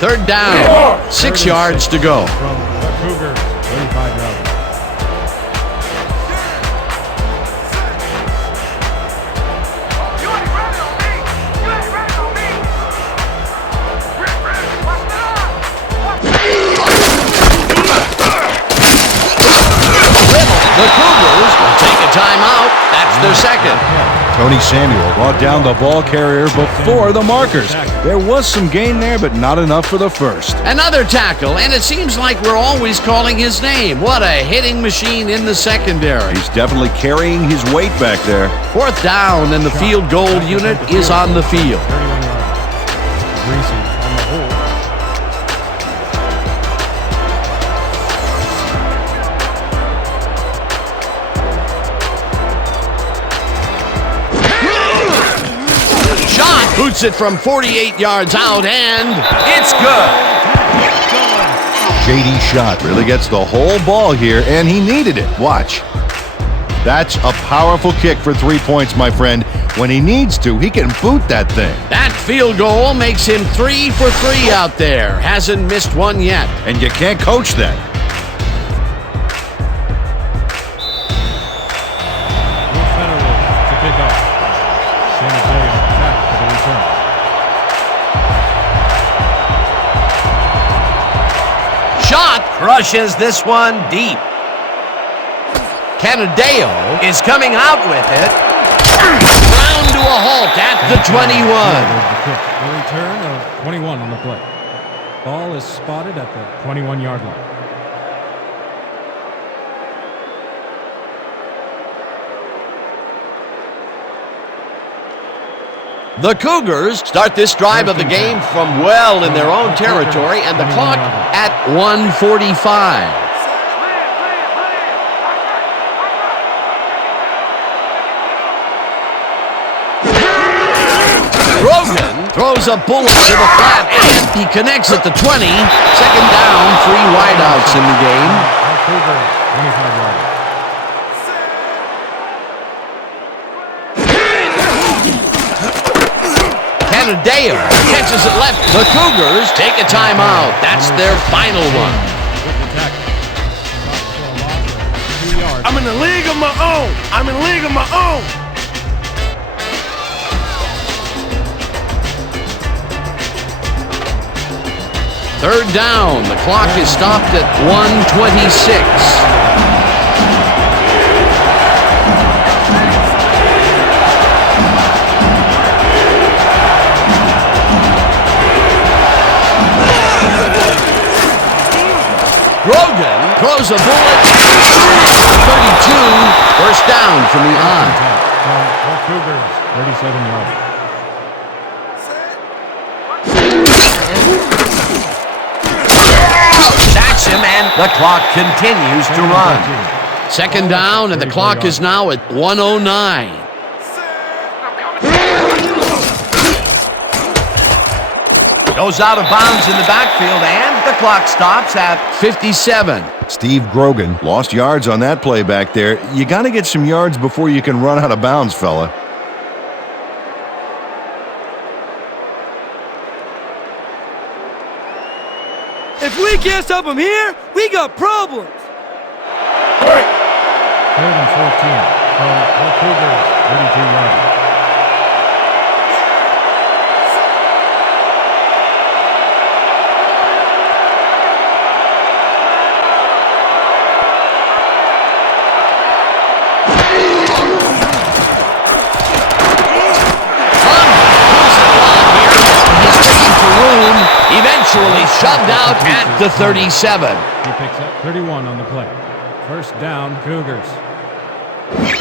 Third down, 6 yards to go. From the Cougars, 35 yards. The Cougars will take a timeout. That's their second. Tony Samuel brought down the ball carrier before the markers. There was some gain there, but not enough for the first. Another tackle, and it seems like we're always calling his name. What a hitting machine in the secondary. He's definitely carrying his weight back there. 4th down, and the field goal unit is on the field. 31 yards. Greasy on the hole. Boots it from 48 yards out, and it's good. J.D. Shot really gets the whole ball here, and he needed it. Watch. That's a powerful kick for 3 points, my friend. When he needs to, he can boot that thing. That field goal makes him 3 for 3 out there. Hasn't missed one yet. And you can't coach that. To pick up. Shot crushes this one deep. Canadeo is coming out with it. Round to a halt at the 21. The return of 21 on the play. Ball is spotted at the 21-yard line. The Cougars start this drive of the game from well in their own territory, and the clock at 1:45. Grogan throws a bullet to the flat, and he connects at the 20. Second down, 3 wideouts in the game. Cougars, 25 yards. Canadeo catches it left. The Cougars take a timeout. That's their final one. With the tackle. Stops for a loss of 2 yards. I'm in a league of my own. I'm in a league of my own. Third down. The clock is stopped at 1:26. Grogan throws a bullet. 32. First down from the I. The Cougars, 37 yards. Sacks him, and the clock continues to run. Second down, and the clock is now at 1:09. Goes out of bounds in the backfield, and the clock stops at 57. Steve Grogan lost yards on that play back there. You got to get some yards before you can run out of bounds, fella. If we can't stop them here, we got problems. Third and 14. So the Cougars, 32 yards. Eventually shoved out at the 37. He picks up 31 on the play. First down, Cougars.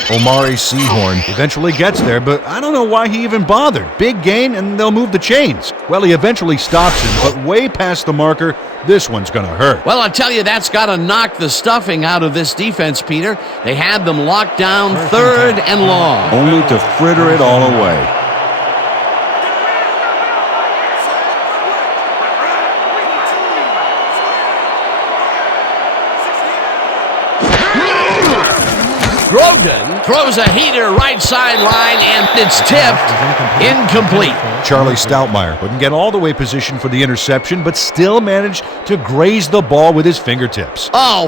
Omari Seahorn eventually gets there, but I don't know why he even bothered. Big gain, and they'll move the chains. Well, he eventually stops him, but way past the marker, this one's going to hurt. Well, I tell you, that's got to knock the stuffing out of this defense, Peter. They had them locked down third and long. Only to fritter it all away. Grogan throws a heater right sideline, and it's tipped. Incomplete. Charlie Stoutmeyer couldn't get all the way positioned for the interception, but still managed to graze the ball with his fingertips. Oh,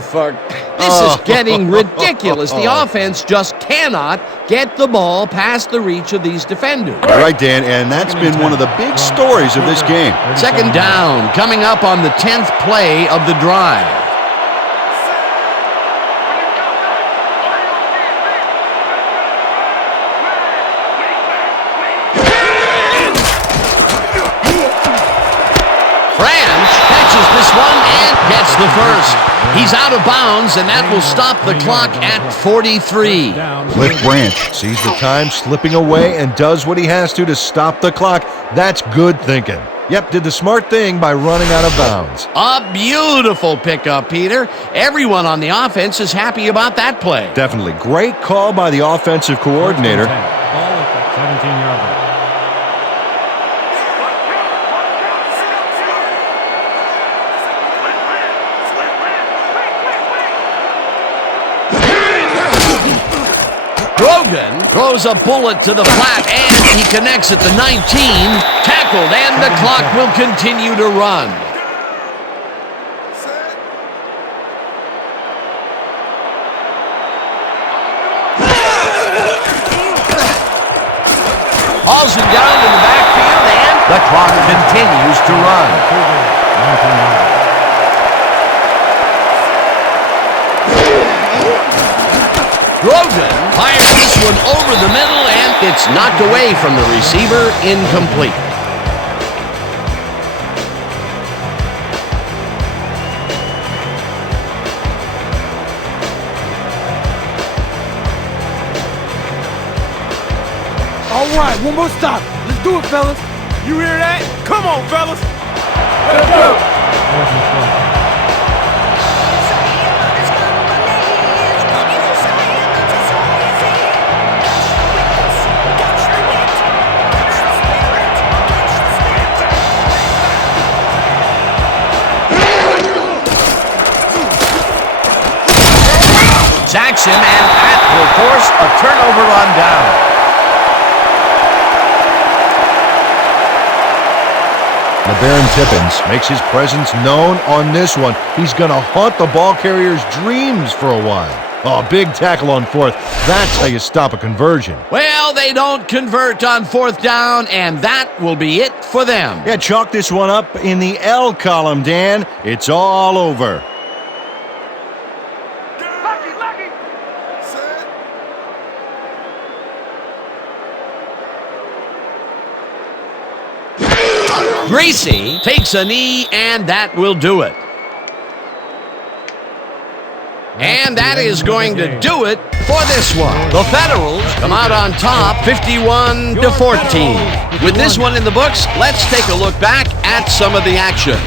this is getting ridiculous. The offense just cannot get the ball past the reach of these defenders. All right, Dan, and that's been one of the big stories of this game. Second down, coming up on the 10th play of the drive. Gets the first. He's out of bounds, and that will stop the clock at 43. Cliff Branch sees the time slipping away and does what he has to stop the clock. That's good thinking. Yep, did the smart thing by running out of bounds. A beautiful pickup, Peter. Everyone on the offense is happy about that play. Definitely. Great call by the offensive coordinator. Ball at the 17-yard line. Grogan throws a bullet to the flat, and he connects at the 19. Tackled, and the clock will continue to run. Hauls him down in the backfield, and the clock continues to run. 19 yards. Grogan fires this one over the middle, and it's knocked away from the receiver, incomplete. All right, one more stop. Let's do it, fellas. You hear that? Come on, fellas. Let's go. Fourth and 12. Sacks him, and that will force a turnover on down. LeBaron Tippins makes his presence known on this one. He's going to haunt the ball carrier's dreams for a while. Oh, big tackle on fourth. That's how you stop a conversion. Well, they don't convert on fourth down, and that will be it for them. Yeah, chalk this one up in the L column, Dan. It's all over. Greasy takes a knee, and that will do it. And that is going to do it for this one. The Federals come out on top 51-14. With this one in the books, let's take a look back at some of the action.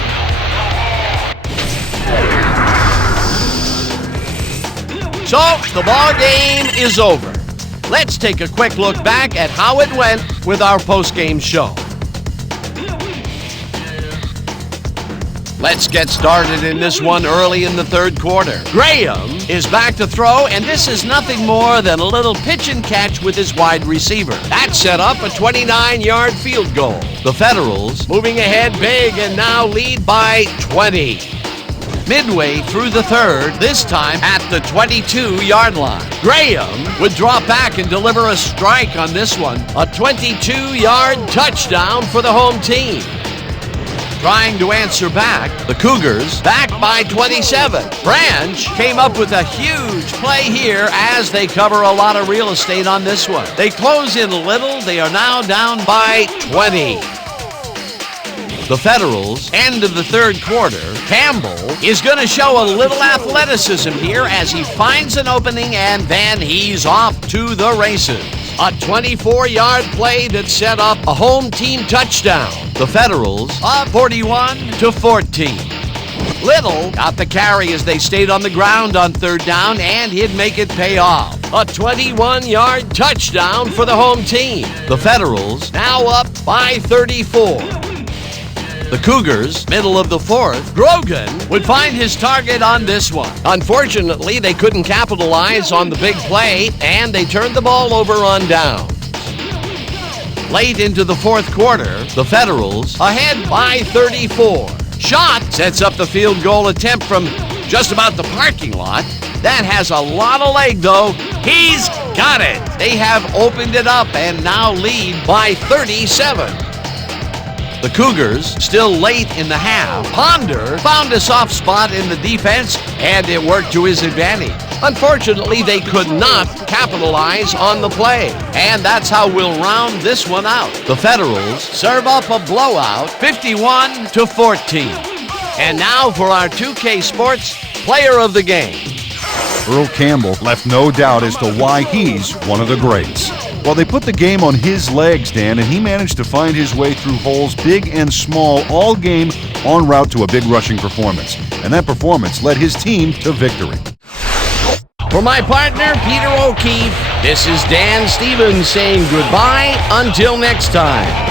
So, the ball game is over. Let's take a quick look back at how it went with our post-game show. Let's get started in this one early in the third quarter. Graham is back to throw, and this is nothing more than a little pitch and catch with his wide receiver. That set up a 29-yard field goal. The Federals moving ahead big and now lead by 20. Midway through the third, this time at the 22-yard line. Graham would drop back and deliver a strike on this one. A 22-yard touchdown for the home team. Trying to answer back, the Cougars back by 27. Branch came up with a huge play here as they cover a lot of real estate on this one. They close in a little. They are now down by 20. The Federals, end of the third quarter. Campbell is going to show a little athleticism here as he finds an opening, and then he's off to the races. A 24-yard play that set up a home team touchdown. The Federals up 41-14. Little got the carry as they stayed on the ground on third down, and he'd make it pay off. A 21-yard touchdown for the home team. The Federals now up by 34. The Cougars, middle of the fourth, Grogan would find his target on this one. Unfortunately, they couldn't capitalize on the big play, and they turned the ball over on downs. Late into the fourth quarter, the Federals ahead by 34. Shot sets up the field goal attempt from just about the parking lot. That has a lot of leg, though. He's got it. They have opened it up and now lead by 37. The Cougars, still late in the half. Ponder found a soft spot in the defense, and it worked to his advantage. Unfortunately, they could not capitalize on the play, and that's how we'll round this one out. The Federals serve up a blowout, 51-14. And now for our 2K Sports Player of the Game. Earl Campbell left no doubt as to why he's one of the greats. Well, they put the game on his legs, Dan, and he managed to find his way through holes big and small all game en route to a big rushing performance. And that performance led his team to victory. For my partner, Peter O'Keefe, this is Dan Stevens saying goodbye until next time.